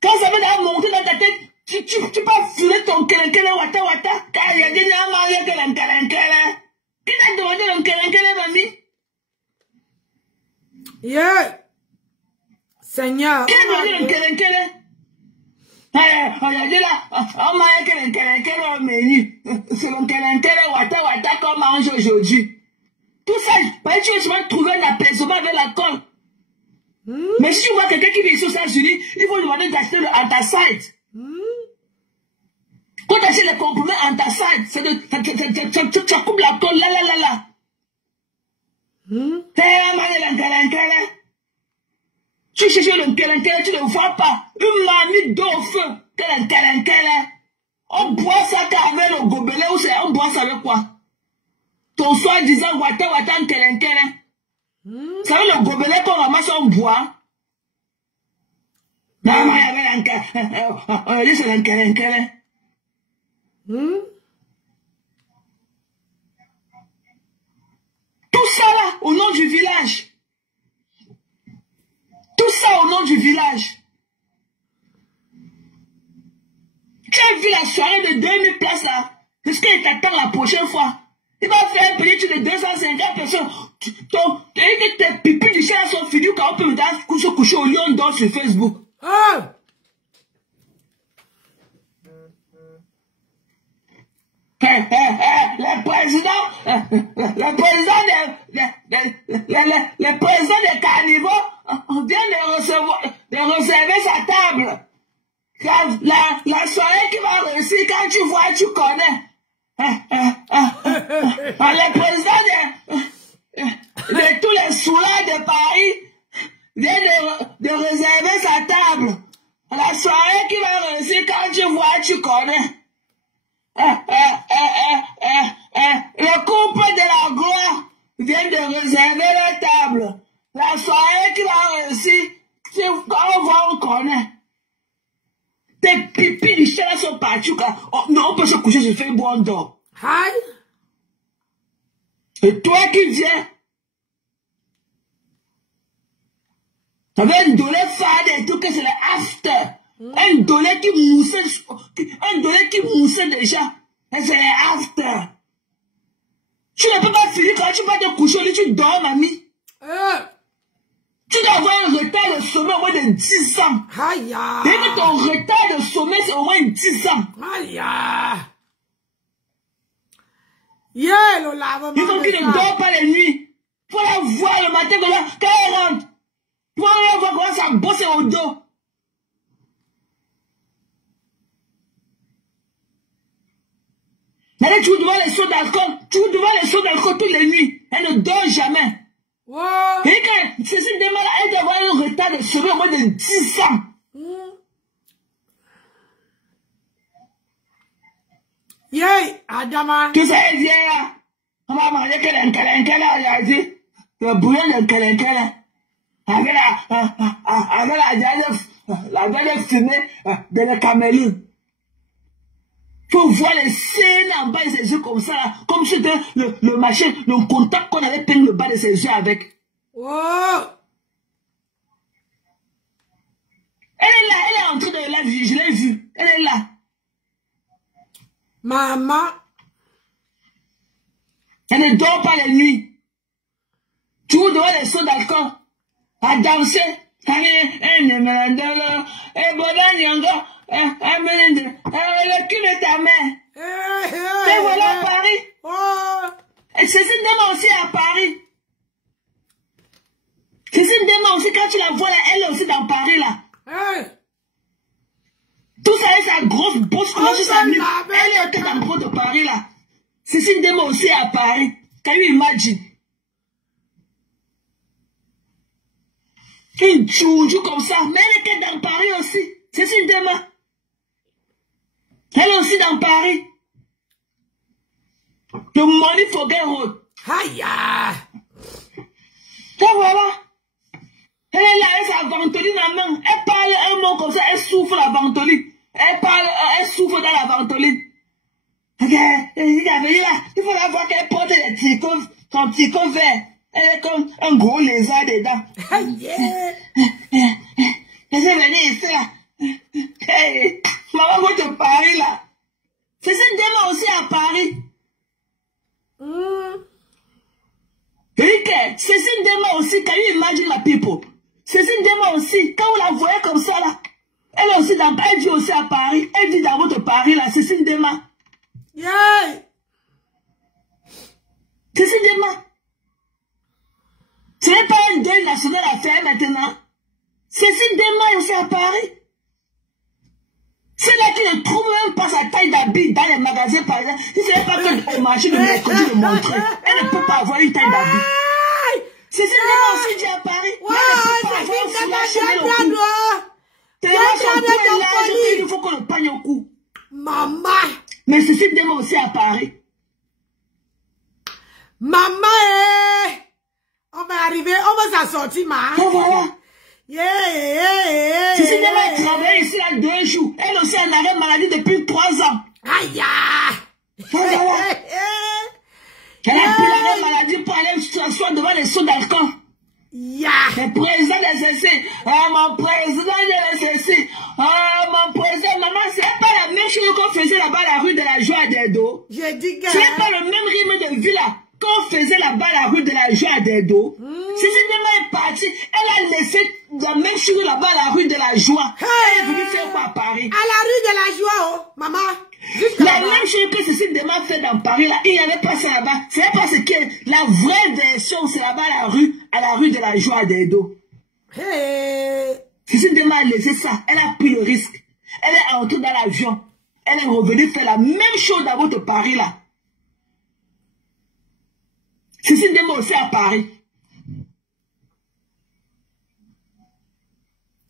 Quand ça va monter dans ta tête, tu peux filer ton kelenkele wata. Car il y a des gens mariés que l'enkelenkele. Qui t'a demandé l'enkelenkele, mamie? Yeah. Seigneur. Qui t'a demandé l'enkelenkele? On a dit là, on mange l'enkelenkele au menu. C'est l'enkelenkele wata qu'on mange aujourd'hui. Tout ça, tu vas trouver un apaisement avec l'alcool. Mais si tu vois quelqu'un qui vient sur sa États-Unis, il faut lui demander d'acheter le antacide. Quand tu achètes les comprimés antacide, ça coupe l'alcool là. Tu cherches le nkelenkele, tu ne vois pas. Une mamie d'eau au feu, que le nkelenkele. On boit ça avec le gobelet ou on boit ça avec quoi? Ton soi-disant wata nkelenkele. Ça veut le gobelet qu'on ramasse, on boit. Non, mais il y avait on dit c'est l'nkelenkele. Tout ça là, au nom du village. Tout ça au nom du village. Tu as vu la soirée de 2000 places là? Est-ce qu'il t'attend la prochaine fois? Il va faire un petit de 250 personnes. Tes pipis du chien sont finis quand on peut se coucher au lion d'or sur Facebook. Le président des carnivores vient de réserver sa table. La soirée qui va réussir, quand tu vois, tu connais. Le président de tous les soulats de Paris vient de réserver sa table. La soirée qui va réussir, quand tu vois, tu connais. Le couple de la gloire vient de réserver la table. La soirée qui va réussir, quand on voit, on connaît. Tes pipis du chien sont partis. Non, on peut se coucher sur Facebook, on dort. Et toi qui viens, T'avais un dolé fade et tout, que c'est le after. Un dolé qui moussait déjà. Et c'est le after. Tu ne peux pas finir quand tu vas te coucher, tu dors, mamie. Tu dois avoir un retard de sommeil au moins de 10 ans. Aïe. Dès que ton retard de sommeil, c'est au moins 10 ans. Aïe. Yeah, le lavement. Il faut qu'il ne dort pas les nuits. Il faut la voir le matin quand elle rentre. Il faut la voir comment ça bosse au dos. Mais là, tu veux devant les seaux d'alcool. Tu veux devant les seaux d'alcool toutes les nuits. Elle ne dort jamais. Wow. Et que Cécile Dema, elle doit avoir un retard de sommeil au moins de 10 ans. Yeah, Adama. Tu sais, elle vient là. On va manger que l'encalenca, il a dit. Le bouillon d'encalenca là. Avec la fumée de la caméline. Faut voir les scènes en bas de ses yeux comme ça là. Comme si c'était le machin, le contact qu'on avait peint le bas de ses yeux avec. Wow. Elle est là, elle est en train de la vue, je l'ai vue. Elle est là. Maman. Elle ne dort pas les nuits. Tu veux devant les seaux d'alcool. À danser. Le cul de ta mère. Et voilà Paris. Et Cécile Dema aussi à Paris. Cécile Dema aussi, quand tu la vois là, elle est aussi dans Paris là. Tout ça est sa grosse bosse comme ça. Elle est dans le gros de Paris là. Cécile Dema aussi à Paris. Can you imagine? Une tchouchou comme ça. Mais elle était dans Paris aussi. Cécile Dema. Elle est aussi dans Paris. Le money for get road. Aïe. Et voilà. Elle est là, elle s'est ventoline en main. Elle parle un mot comme ça, elle souffle la ventoline. Elle parle, elle souffle dans la ventoline. Regarde, il faut la voir qu'elle porte des tricots, son tricot vert. Elle est comme un gros lézard dedans. Elle s'est venue ici là. Hey, maman va de Paris là. Cécile Dema aussi à Paris. Cécile Dema aussi, can you imagine my people? Cécile Dema aussi, quand vous la voyez comme ça là, elle est aussi dans, elle vit aussi à Paris. Elle vit dans votre Paris là, Cécile Dema. Yeah. Cécile Dema. Ce n'est pas un deuil national à faire maintenant. Cécile Dema est aussi à Paris. C'est là qui ne trouve même pas sa taille d'habit dans les magasins par exemple. Si ce n'est pas que au marché de mercredi de montrer, elle ne peut pas avoir une taille d'habit. Cécile Dema aussi dit à Paris. Il faut qu'on le pagne au cou. Maman. Mais Cécile Dema aussi à Paris. Maman, on va arriver, on va s'en sortir, ma. Oh voilà. Cécile Dema a travaillé ici là 2 jours. Elle aussi en arrêt maladie depuis 3 ans. Aïe. Voilà. Elle a pris l'arrêt maladie pour aller s'asseoir devant les seaux d'alcool. Le président de ceci. Ah, mon président de ceci. Ah, mon président. Maman, c'est pas la même chose qu'on faisait là-bas à la rue de la Joie des Dos. J'ai dit que... C'est pas le même rythme de vie là qu'on faisait là-bas à la rue de la Joie des Dos. Cécile Dema est partie. Elle a laissé la même chose là-bas à la rue de la Joie. Elle est venue faire quoi à Paris? À la rue de la Joie, oh, maman. La même chose que Cécile Dema fait dans Paris, là, il n'y avait pas ça là-bas. C'est parce que la vraie version, c'est là-bas à la rue de la Joie des Dos. Cécile Dema a laissé ça. Elle a pris le risque. Elle est entrée dans l'avion. Elle est revenue faire la même chose dans votre Paris, là. Cécile Dema aussi à Paris.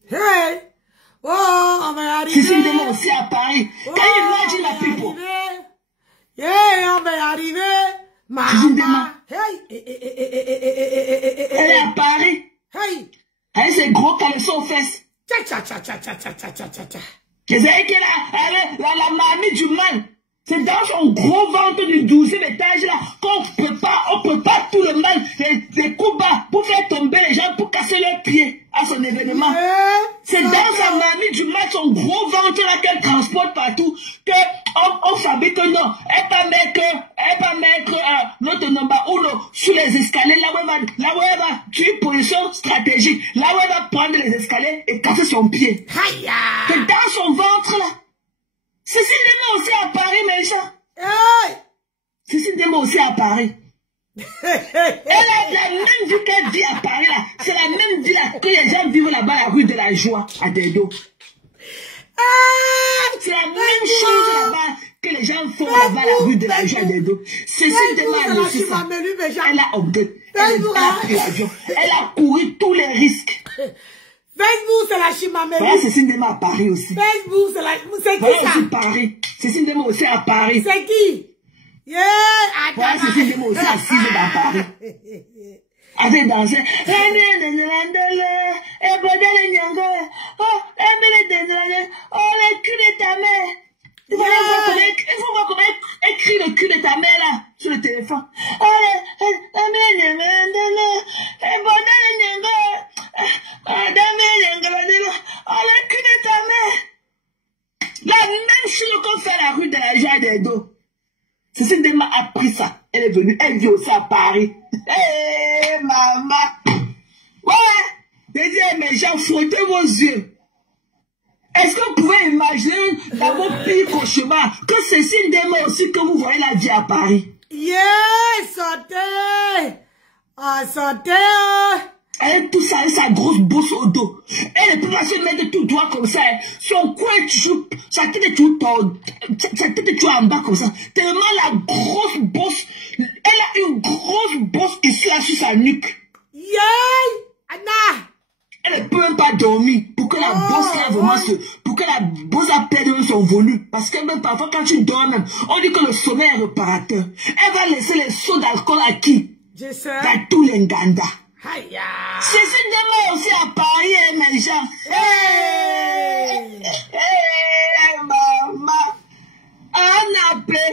Hey! Oh, on va arriver. Cécile Dema aussi à Paris. Can you imagine la people? Yeah, on va arriver. Maman. Hey! Elle est à Paris. Hey! Elle a ses gros caleçons aux fesses. Tcha, tcha, tcha, tcha, tcha, tcha, tcha, tcha, tcha. Vous savez qu'elle a la mamie du mal. C'est dans son gros ventre du 12e étage là qu'on prépare tout le mal, les coups bas pour faire tomber les gens, pour casser leurs pieds à son événement. C'est dans sa mamie du mal, son gros ventre là qu'elle transporte partout, qu'on fabrique non. Elle va mettre notre nombre sur les escaliers, là où elle va tuer une position stratégique, là où elle va prendre les escaliers et casser son pied. C'est dans son ventre là. Cécile Dema aussi à Paris, mes gens. Cécile Dema aussi à Paris. Elle a la même vie qu'elle vit à Paris, là. C'est la même vie là, que les gens vivent là-bas, la rue de la Joie, à Dedo. C'est la même chose là-bas que les gens font là-bas, la rue de la Joie, à Dedo. Cécile Dema a aussi ça. Elle a opté. Elle a pris l'avion. Elle a couru tous les risques. Facebook, c'est la Chimamé. Voilà, Cécile Dema à Paris aussi. Facebook, c'est la... C'est qui voilà ça? Aussi Paris. Cécile Dema aussi à Paris. C'est qui? Yeah! Voilà, Cécile Dema aussi assise dans Paris. Avec dansé. Oh, le cul de ta mère. Il faut voir comment écrit le cul de ta mère là, sur le téléphone. Le cul de ta mère. La même chose qu'on fait à la rue de la Joie des Dos. Cécile Dema a pris ça. Elle est venue, elle vit aussi à Paris. Hé, maman. Ouais. Je dis, mes gens, frottez vos yeux. Est-ce que vous pouvez imaginer dans vos pires cauchemars que Cécile Dema aussi, que vous voyez la vie à Paris? Yeah, sortez. Sortez. Elle est tout ça, avec sa grosse bosse au dos. Elle ne peut pas se mettre tout droit comme ça. Son cou est toujours, sa tête est toujours tordue, sa tête est toujours en bas comme ça. Tellement la grosse bosse, elle a une grosse bosse ici, là, sur sa nuque. Yeah, Anna. Elle ne peut même pas dormir pour que la bosse là vraiment pour que la bosse a perdu son volume. Parce que même parfois quand tu dors même, on dit que le sommeil est réparateur. Elle va laisser les seaux d'alcool à qui? Je sais. Dans tous les Nganda. Aïe. Cécile Dema aussi à Paris, mes gens. Hey, maman. Ah, nappé.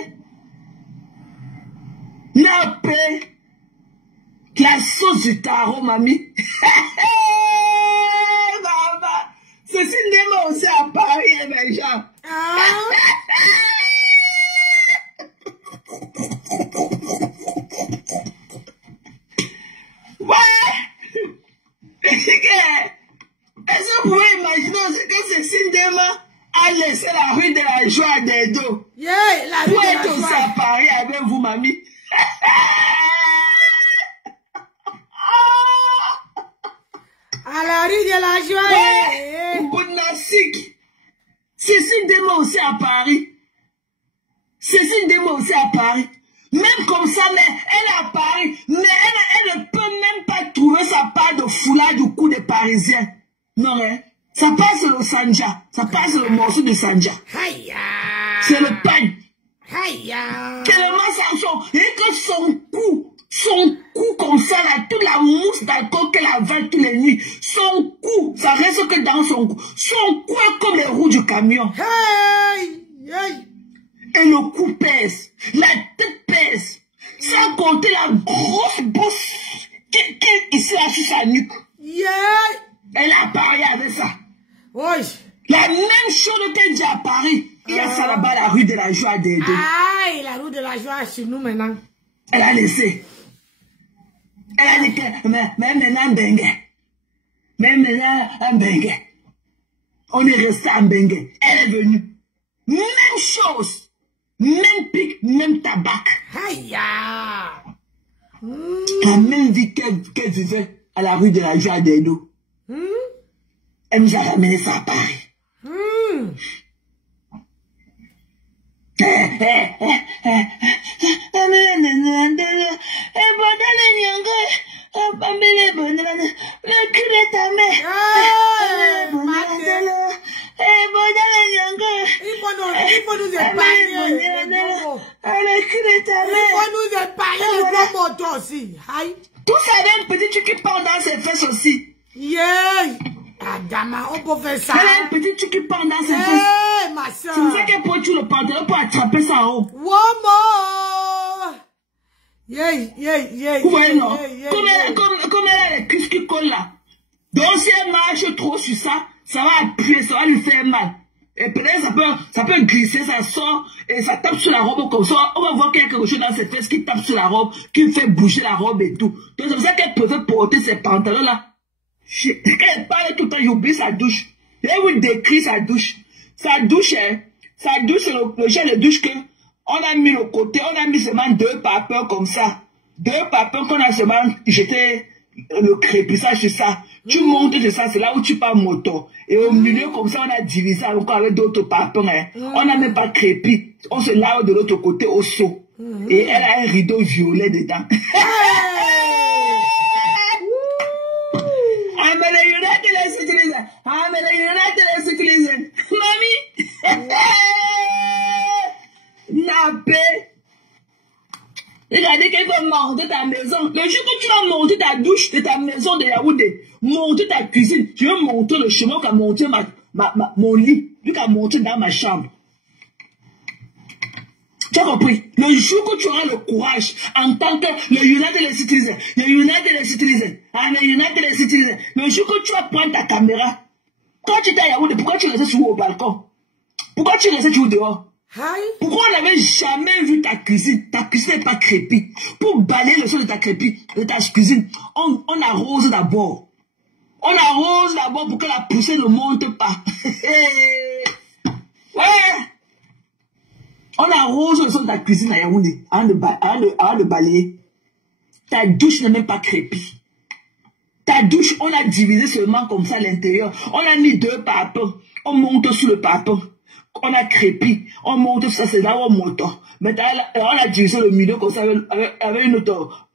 La sauce du tarot, mamie. Maman. Cécile Dema aussi à Paris, mes gens. Ouais. Est-ce que vous pouvez imaginer aussi que Cécile Dema a laissé la rue de la Joie des Dos? Yeah, la rue pour de la être Joie. aussi à Paris avec vous, mamie. À la rue de la Joie. Ouais. Bounasik. Cécile Dema aussi à Paris. Cécile Dema aussi à Paris. Même comme ça, mais elle est à Paris. Mais elle ne peut même pas trouver sa part de foulard du cou des Parisiens. Non, hein? Ça passe le Sanja. Ça passe le morceau de Sanja. C'est le pain. Tellement ça sort. Et que son cou comme ça, là, toute la mousse d'alcool qu'elle avale toutes les nuits. Son cou, ça reste que dans son cou. Son cou est comme les roues du camion. Et le cou pèse. La tête pèse. Sans compter la grosse bosse qui est ici là sur sa nuque. Elle a Paris avec ça. La même chose qu'elle dit à Paris. Il y a ça là-bas, la rue de la Joie des Dos. La rue de la Joie chez nous maintenant. Elle a laissé. Elle a dit que, mais maintenant, Bengue. Même maintenant, un Bengue. On est resté en Bengue. Elle est venue. Même chose. Même pic, même tabac. La même vie qu'elle vivait à la rue de la Joie des Dos. Elle nous a ramené ça à Paris. Le cul de ta mère. Il faut nous épargner. Le cul de ta mère. Il faut nous épargner le gros moto aussi. Tout ça avec un petit truc qui part dans ses fesses aussi. Adama, on peut faire ça. Elle a un petit truc qui part dans ses fesses. Ma soeur. C'est pour ça qu'elle prend tout le pantalon pour attraper ça en haut. Vous voyez, non? Comme elle a les cuisses qui collent là. Donc, si elle marche trop sur ça, ça va appuyer, ça va lui faire mal. Et peut-être ça peut glisser, ça sort et ça tape sur la robe comme ça. On va voir qu'il y a quelque chose dans ses fesses qui tape sur la robe, qui fait bouger la robe et tout. Donc c'est pour ça qu'elle préfère porter ces pantalons là. Quand elle parle tout le temps, j'oublie sa douche. Je vais vous décrire sa douche. Sa douche, le gel de douche que on a mis le côté, on a mis seulement 2 papeurs comme ça. 2 papeurs qu'on a seulement jeté le crépissage sur ça. Tu montes de ça, c'est là où tu pars moto. Et au milieu, comme ça, on a divisé encore avec d'autres papins. Hein. On n'a même pas crépi. On se lave de l'autre côté au seau. Et elle a un rideau violet dedans. Nappé. Regardez qu'il faut monter ta maison. Le jour que tu vas monter ta douche de ta maison de Yaoundé, monter ta cuisine, je vais monter le chemin qu'à monter mon lit, lui qu'à monter dans ma chambre. Tu as compris? Le jour que tu auras le courage, en tant que le United Citizen, le jour que tu vas prendre ta caméra, quand tu étais à Yaoundé, pourquoi tu restais sur au balcon? Pourquoi tu restais toujours dehors? Pourquoi on n'avait jamais vu ta cuisine? Ta cuisine n'est pas crépie. Pour balayer le sol de ta cuisine, on arrose d'abord. On arrose d'abord pour que la poussière ne monte pas. Ouais. On arrose le sol de ta cuisine à Yaoundé avant de balayer. Ta douche n'est même pas crépie. Ta douche, on a divisé seulement comme ça à l'intérieur. On a mis 2 papins. On monte sur le papin. On a crépi, on monte ça, c'est là où on monte. Maintenant, on a divisé le milieu comme ça avec une autre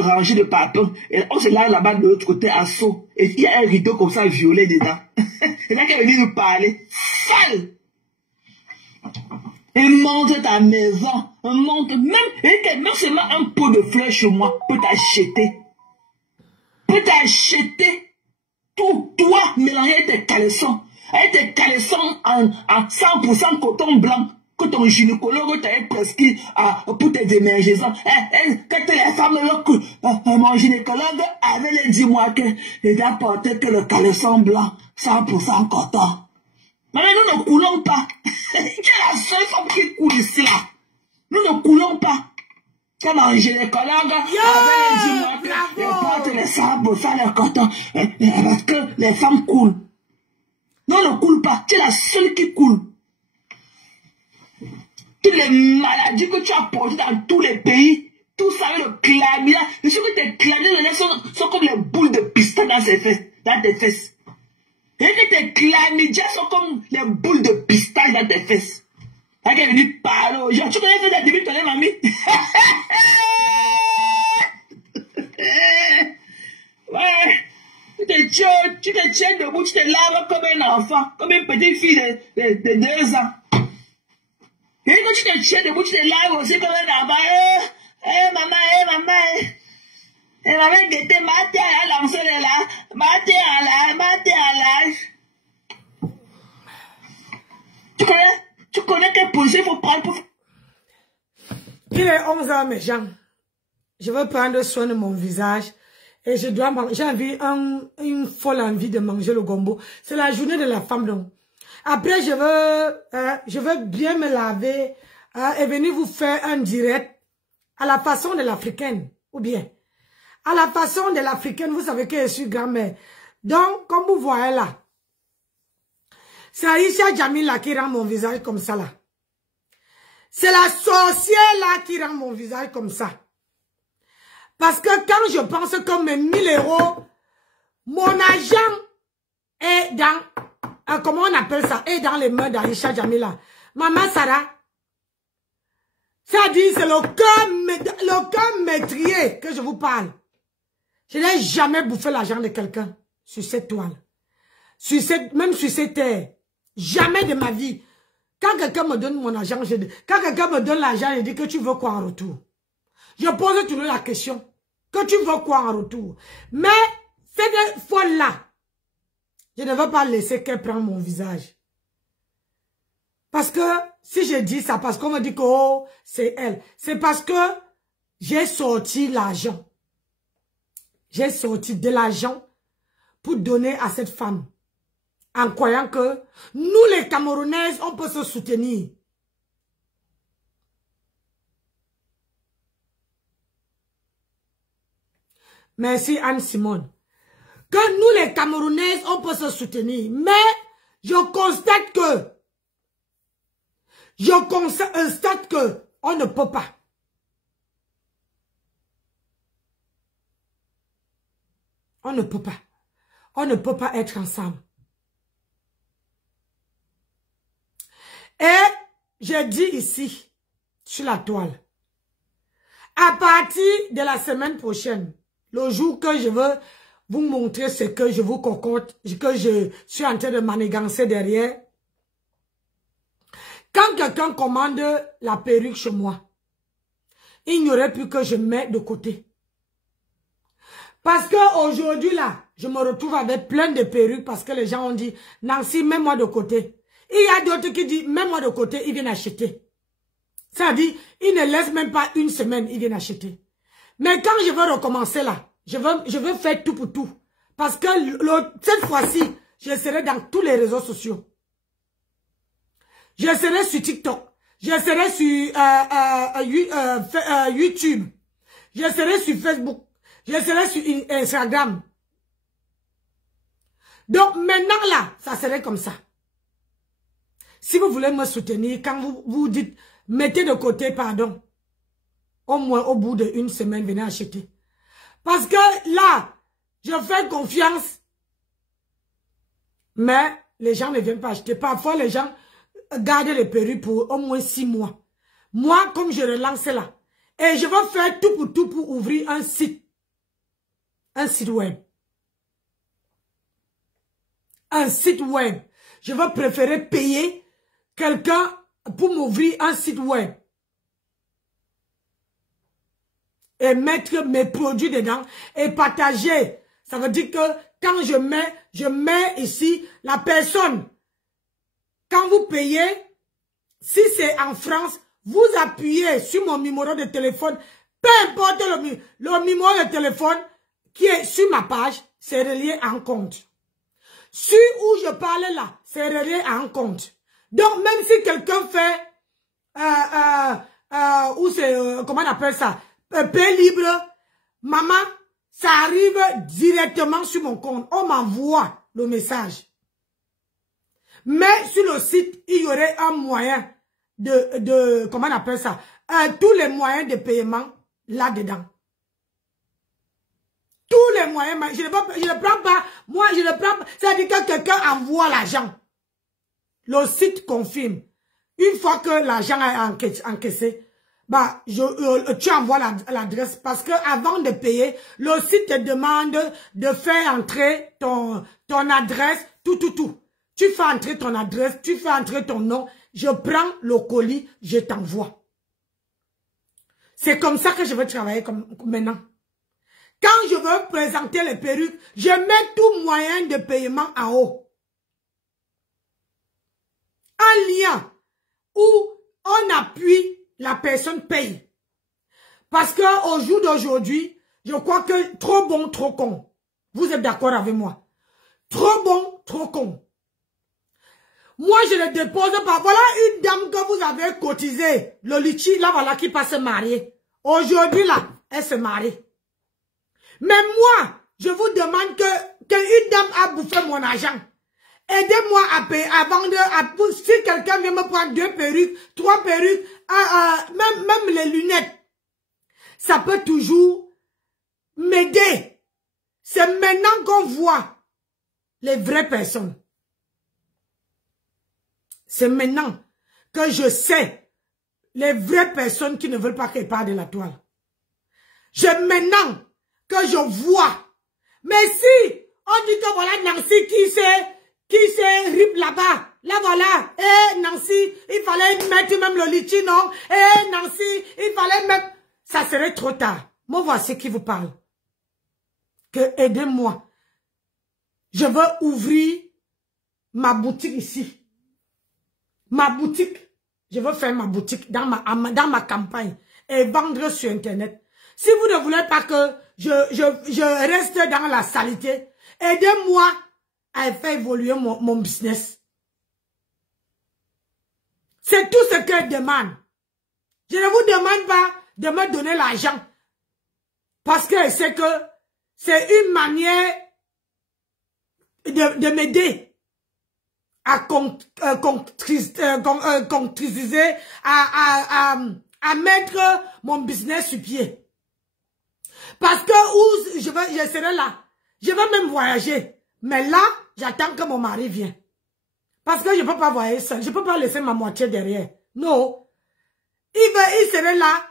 rangée de papins. Et on se lave là-bas de l'autre côté à saut. Et il y a un rideau comme ça violet dedans. C'est là qu'elle est venue nous parler. Sale! Et monte ta maison. Monte même seulement un pot de fleurs chez moi peut t'acheter. Tout, toi, mélanger tes caleçons. Avec tes caleçons en 100% coton blanc que ton gynécologue t'a prescrit pour tes émergences. Quand les femmes, mon gynécologue avait dit moi qu'il a porté que le caleçon blanc 100% coton. Mais nous ne coulons pas. Quelle est la seule femme qui coule ici là? Nous ne coulons pas. Quand mon gynécologue avait dit moi qu'il porte les 100% coton parce que les femmes coulent. Non, ne coule pas. Tu es la seule qui coule. Toutes les maladies que tu as portées dans tous les pays, tout ça avec le chlamydia. Je sais que tes chlamydia sont comme les boules de piston dans tes fesses. Et que tes chlamydia sont comme les boules de pistache dans tes fesses. Elle est venue parler aux gens. Tu connais fait des débuts de ton mamie? Ouais. Tu te tiens debout, tu te laves comme un enfant, comme une petite fille de 2 ans. Et quand tu te tiens debout, tu te laves aussi comme un enfant. Maman. Et maman guettait, ma tête à lancer là, ma tête à l'âge. Tu connais quelle position il faut prendre pour... Il est 11 ans, mes gens. Je veux prendre soin de mon visage. Et je dois manger, j'ai une folle envie de manger le gombo. C'est la journée de la femme, donc. Après, je veux bien me laver et venir vous faire un direct à la façon de l'africaine. Ou bien, à la façon de l'africaine, vous savez que je suis grand-mère. Donc, comme vous voyez là, c'est Aïcha Jamila qui rend mon visage comme ça là. C'est la sorcière là qui rend mon visage comme ça. Parce que quand je pense que mes 1000 €, mon argent est dans, comment on appelle ça, est dans les mains d'Aïcha Jamila. Maman Sarah, ça dit, c'est le cœur métrier que je vous parle. Je n'ai jamais bouffé l'argent de quelqu'un sur cette toile. Même sur cette terre. Jamais de ma vie. Quand quelqu'un me donne mon argent, quand quelqu'un me donne l'argent, je dis que tu veux quoi en retour? Je pose toujours la question. Que tu veux quoi en retour? Mais, cette fois-là, je ne veux pas laisser qu'elle prenne mon visage. Parce que, si je dis ça, parce qu'on me dit que, oh, c'est elle. C'est parce que, j'ai sorti l'argent. J'ai sorti de l'argent pour donner à cette femme. En croyant que nous les Camerounaises, on peut se soutenir. Merci Anne-Simone. Que nous les Camerounaises, on peut se soutenir. Mais je constate que on ne peut pas. On ne peut pas. On ne peut pas être ensemble. Et je dis ici, sur la toile, à partir de la semaine prochaine, le jour que je veux vous montrer ce que je vous concocte, que je suis en train de manigancer derrière, quand quelqu'un commande la perruque chez moi, il n'y aurait plus que je mets de côté. Parce que aujourd'hui là, je me retrouve avec plein de perruques parce que les gens ont dit, Nancy, mets-moi de côté. Il y a d'autres qui disent, mets-moi de côté, ils viennent acheter. Ça dit, ils ne laissent même pas une semaine, ils viennent acheter. Mais quand je veux recommencer là, je veux faire tout pour tout. Parce que cette fois-ci, je serai dans tous les réseaux sociaux. Je serai sur TikTok. Je serai sur YouTube. Je serai sur Facebook. Je serai sur Instagram. Donc maintenant là, ça serait comme ça. Si vous voulez me soutenir, quand vous dites, mettez de côté, pardon, au moins au bout d'une semaine, venez acheter. Parce que là, je fais confiance, mais les gens ne viennent pas acheter. Parfois, les gens gardent les perruques pour au moins 6 mois. Moi, comme je relance là, et je vais faire tout pour ouvrir un site web. Un site web. Je vais préférer payer quelqu'un pour m'ouvrir un site web. Et mettre mes produits dedans et partager. Ça veut dire que quand je mets ici la personne. Quand vous payez, si c'est en France, vous appuyez sur mon numéro de téléphone. Peu importe le numéro de téléphone qui est sur ma page, c'est relié à un compte. Sur où je parle là, c'est relié à un compte. Donc même si quelqu'un fait, ou c'est, comment on appelle ça, paie libre, maman, ça arrive directement sur mon compte. On m'envoie le message. Mais sur le site, il y aurait un moyen comment on appelle ça, tous les moyens de paiement là-dedans. Tous les moyens, je ne prends pas, moi je ne prends pas, c'est-à-dire que quelqu'un envoie l'argent. Le site confirme. Une fois que l'argent est encaissé, bah, tu envoies l'adresse parce que avant de payer, le site te demande de faire entrer ton adresse, tout. Tu fais entrer ton adresse, tu fais entrer ton nom, je prends le colis, je t'envoie. C'est comme ça que je veux travailler comme maintenant. Quand je veux présenter les perruques, je mets tout moyen de paiement en haut. Un lien où on appuie, la personne paye. Parce que au jour d'aujourd'hui, je crois que trop bon, trop con. Vous êtes d'accord avec moi? Trop bon, trop con. Moi, je ne dépose pas. Voilà une dame que vous avez cotisé. Le litchi, là, voilà, qui passe se marier. Aujourd'hui, là, elle se marie. Mais moi, je vous demande que une dame a bouffé mon argent. Aidez-moi à payer, à vendre, si quelqu'un vient me prendre 2 perruques, 3 perruques, même les lunettes, ça peut toujours m'aider. C'est maintenant qu'on voit les vraies personnes. C'est maintenant que je sais les vraies personnes qui ne veulent pas qu'elles parlent de la toile. C'est maintenant que je vois. Mais si on dit que voilà Nancy qui s'est rip là-bas, là voilà, Nancy, il fallait mettre même le litchi, non? Nancy, il fallait mettre... Ça serait trop tard. Moi, voici qui vous parle. Que aidez-moi. Je veux ouvrir ma boutique ici. Ma boutique. Je veux faire ma boutique dans ma campagne et vendre sur Internet. Si vous ne voulez pas que je reste dans la saleté, aidez-moi à faire évoluer mon business. C'est tout ce que je demande. Je ne vous demande pas de me donner l'argent. Parce que c'est que c'est une manière de m'aider à concrétiser, à mettre mon business sur pied. Parce que où je serai là. Je vais même voyager. Mais là, j'attends que mon mari vienne. Parce que je ne peux pas voyager seul. Je ne peux pas laisser ma moitié derrière. Non. Il serait là.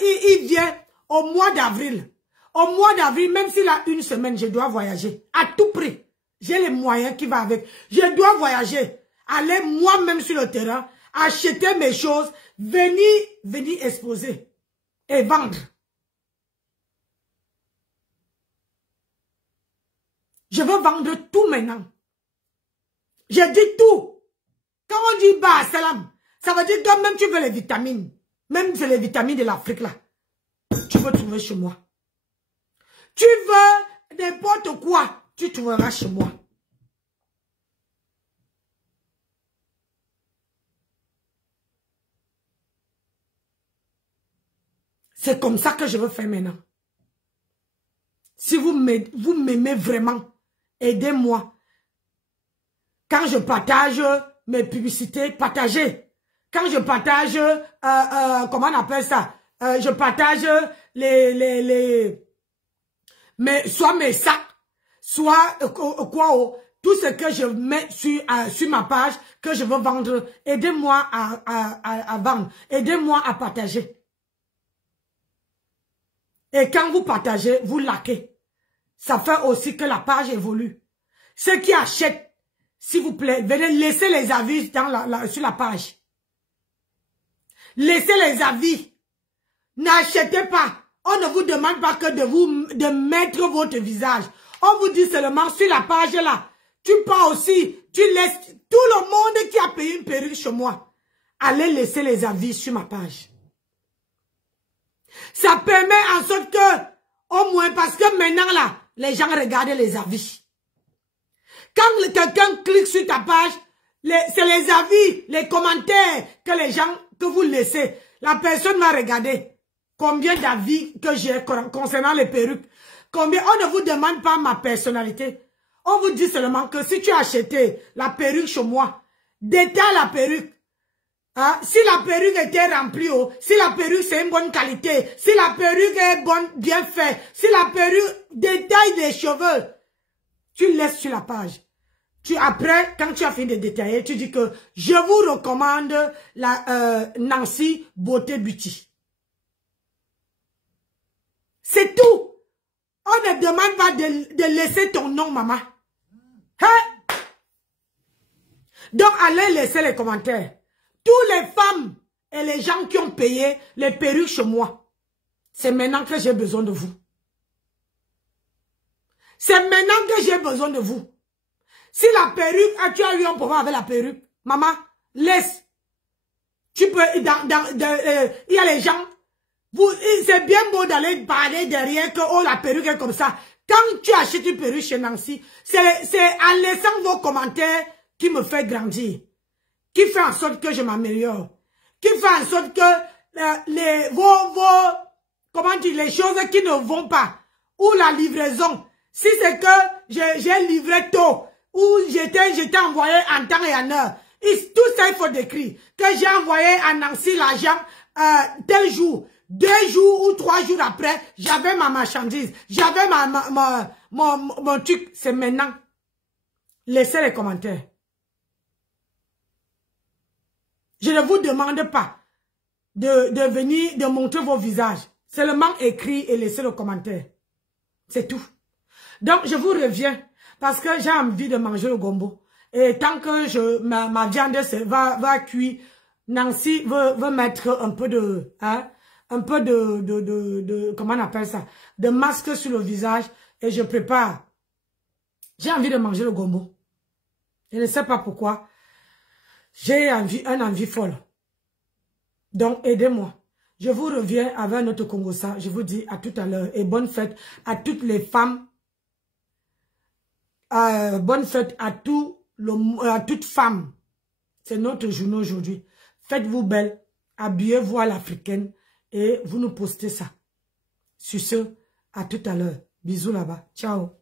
Il vient au mois d'avril. Au mois d'avril, même s'il a une semaine, je dois voyager. À tout prix. J'ai les moyens qui vont avec. Je dois voyager. Aller moi-même sur le terrain. Acheter mes choses. Venir exposer. Et vendre. Je veux vendre tout maintenant. Je dis tout. Quand on dit bah salam, ça veut dire que même tu veux les vitamines. Même c'est les vitamines de l'Afrique là. Tu peux trouver chez moi. Tu veux n'importe quoi, tu trouveras chez moi. C'est comme ça que je veux faire maintenant. Si vous m'aimez vraiment, aidez-moi. Quand je partage mes publicités, partagez. Quand je partage, comment on appelle ça? Je partage soit mes sacs, soit tout ce que je mets sur ma page, que je veux vendre. Aidez-moi à vendre. Aidez-moi à partager. Et quand vous partagez, vous likez. Ça fait aussi que la page évolue. Ceux qui achètent, s'il vous plaît, venez laisser les avis sur la page. Laissez les avis. N'achetez pas. On ne vous demande pas que de mettre votre visage. On vous dit seulement sur la page là. Tu pars aussi. Tu laisses tout le monde qui a payé une perruque chez moi. Allez laisser les avis sur ma page. Ça permet en sorte que, au moins, parce que maintenant là, les gens regardent les avis. Quand quelqu'un clique sur ta page, c'est les avis, les commentaires que vous laissez. La personne va regarder combien d'avis que j'ai concernant les perruques. Combien, on ne vous demande pas ma personnalité. On vous dit seulement que si tu as acheté la perruque chez moi, détaille la perruque. Hein? Si la perruque était remplie, si la perruque c'est une bonne qualité, si la perruque est bonne, bien faite, si la perruque détaille des cheveux, tu laisses sur la page. Après, quand tu as fini de détailler, tu dis que je vous recommande la Nancy Beauté Beauty. C'est tout. On ne demande pas de laisser ton nom, maman. Hein? Donc, allez laisser les commentaires. Toutes les femmes et les gens qui ont payé les perruques chez moi, c'est maintenant que j'ai besoin de vous. C'est maintenant que j'ai besoin de vous. Si la perruque, tu as eu un problème avec la perruque, maman, laisse. Tu peux, il y a les gens, c'est bien beau d'aller parler derrière que, oh, la perruque est comme ça. Quand tu achètes une perruque chez Nancy, c'est en laissant vos commentaires qui me fait grandir. Qui fait en sorte que je m'améliore. Qui fait en sorte que comment dire, les choses qui ne vont pas. Ou la livraison. Si c'est que j'ai livré tôt. Ou j'étais envoyé en temps et en heure. Tout ça, il faut décrire. Que j'ai envoyé à Nancy l'argent tel jour. 2 jours ou 3 jours après, j'avais ma marchandise. J'avais mon truc. C'est maintenant. Laissez les commentaires. Je ne vous demande pas de venir, de montrer vos visages. Seulement écrit et laissez le commentaire. C'est tout. Donc, je vous reviens parce que j'ai envie de manger le gombo. Et tant que ma viande va cuire, Nancy veut mettre un peu de, hein, comment on appelle ça, de masque sur le visage et je prépare. J'ai envie de manger le gombo. Je ne sais pas pourquoi. J'ai une envie folle. Donc, aidez-moi. Je vous reviens avec notre Congo-ça. Je vous dis à tout à l'heure. Et bonne fête à toutes les femmes. Bonne fête à toutes femmes. C'est notre journée aujourd'hui. Faites-vous belle. Habillez-vous à l'africaine. Et vous nous postez ça. Sur ce, à tout à l'heure. Bisous là-bas. Ciao.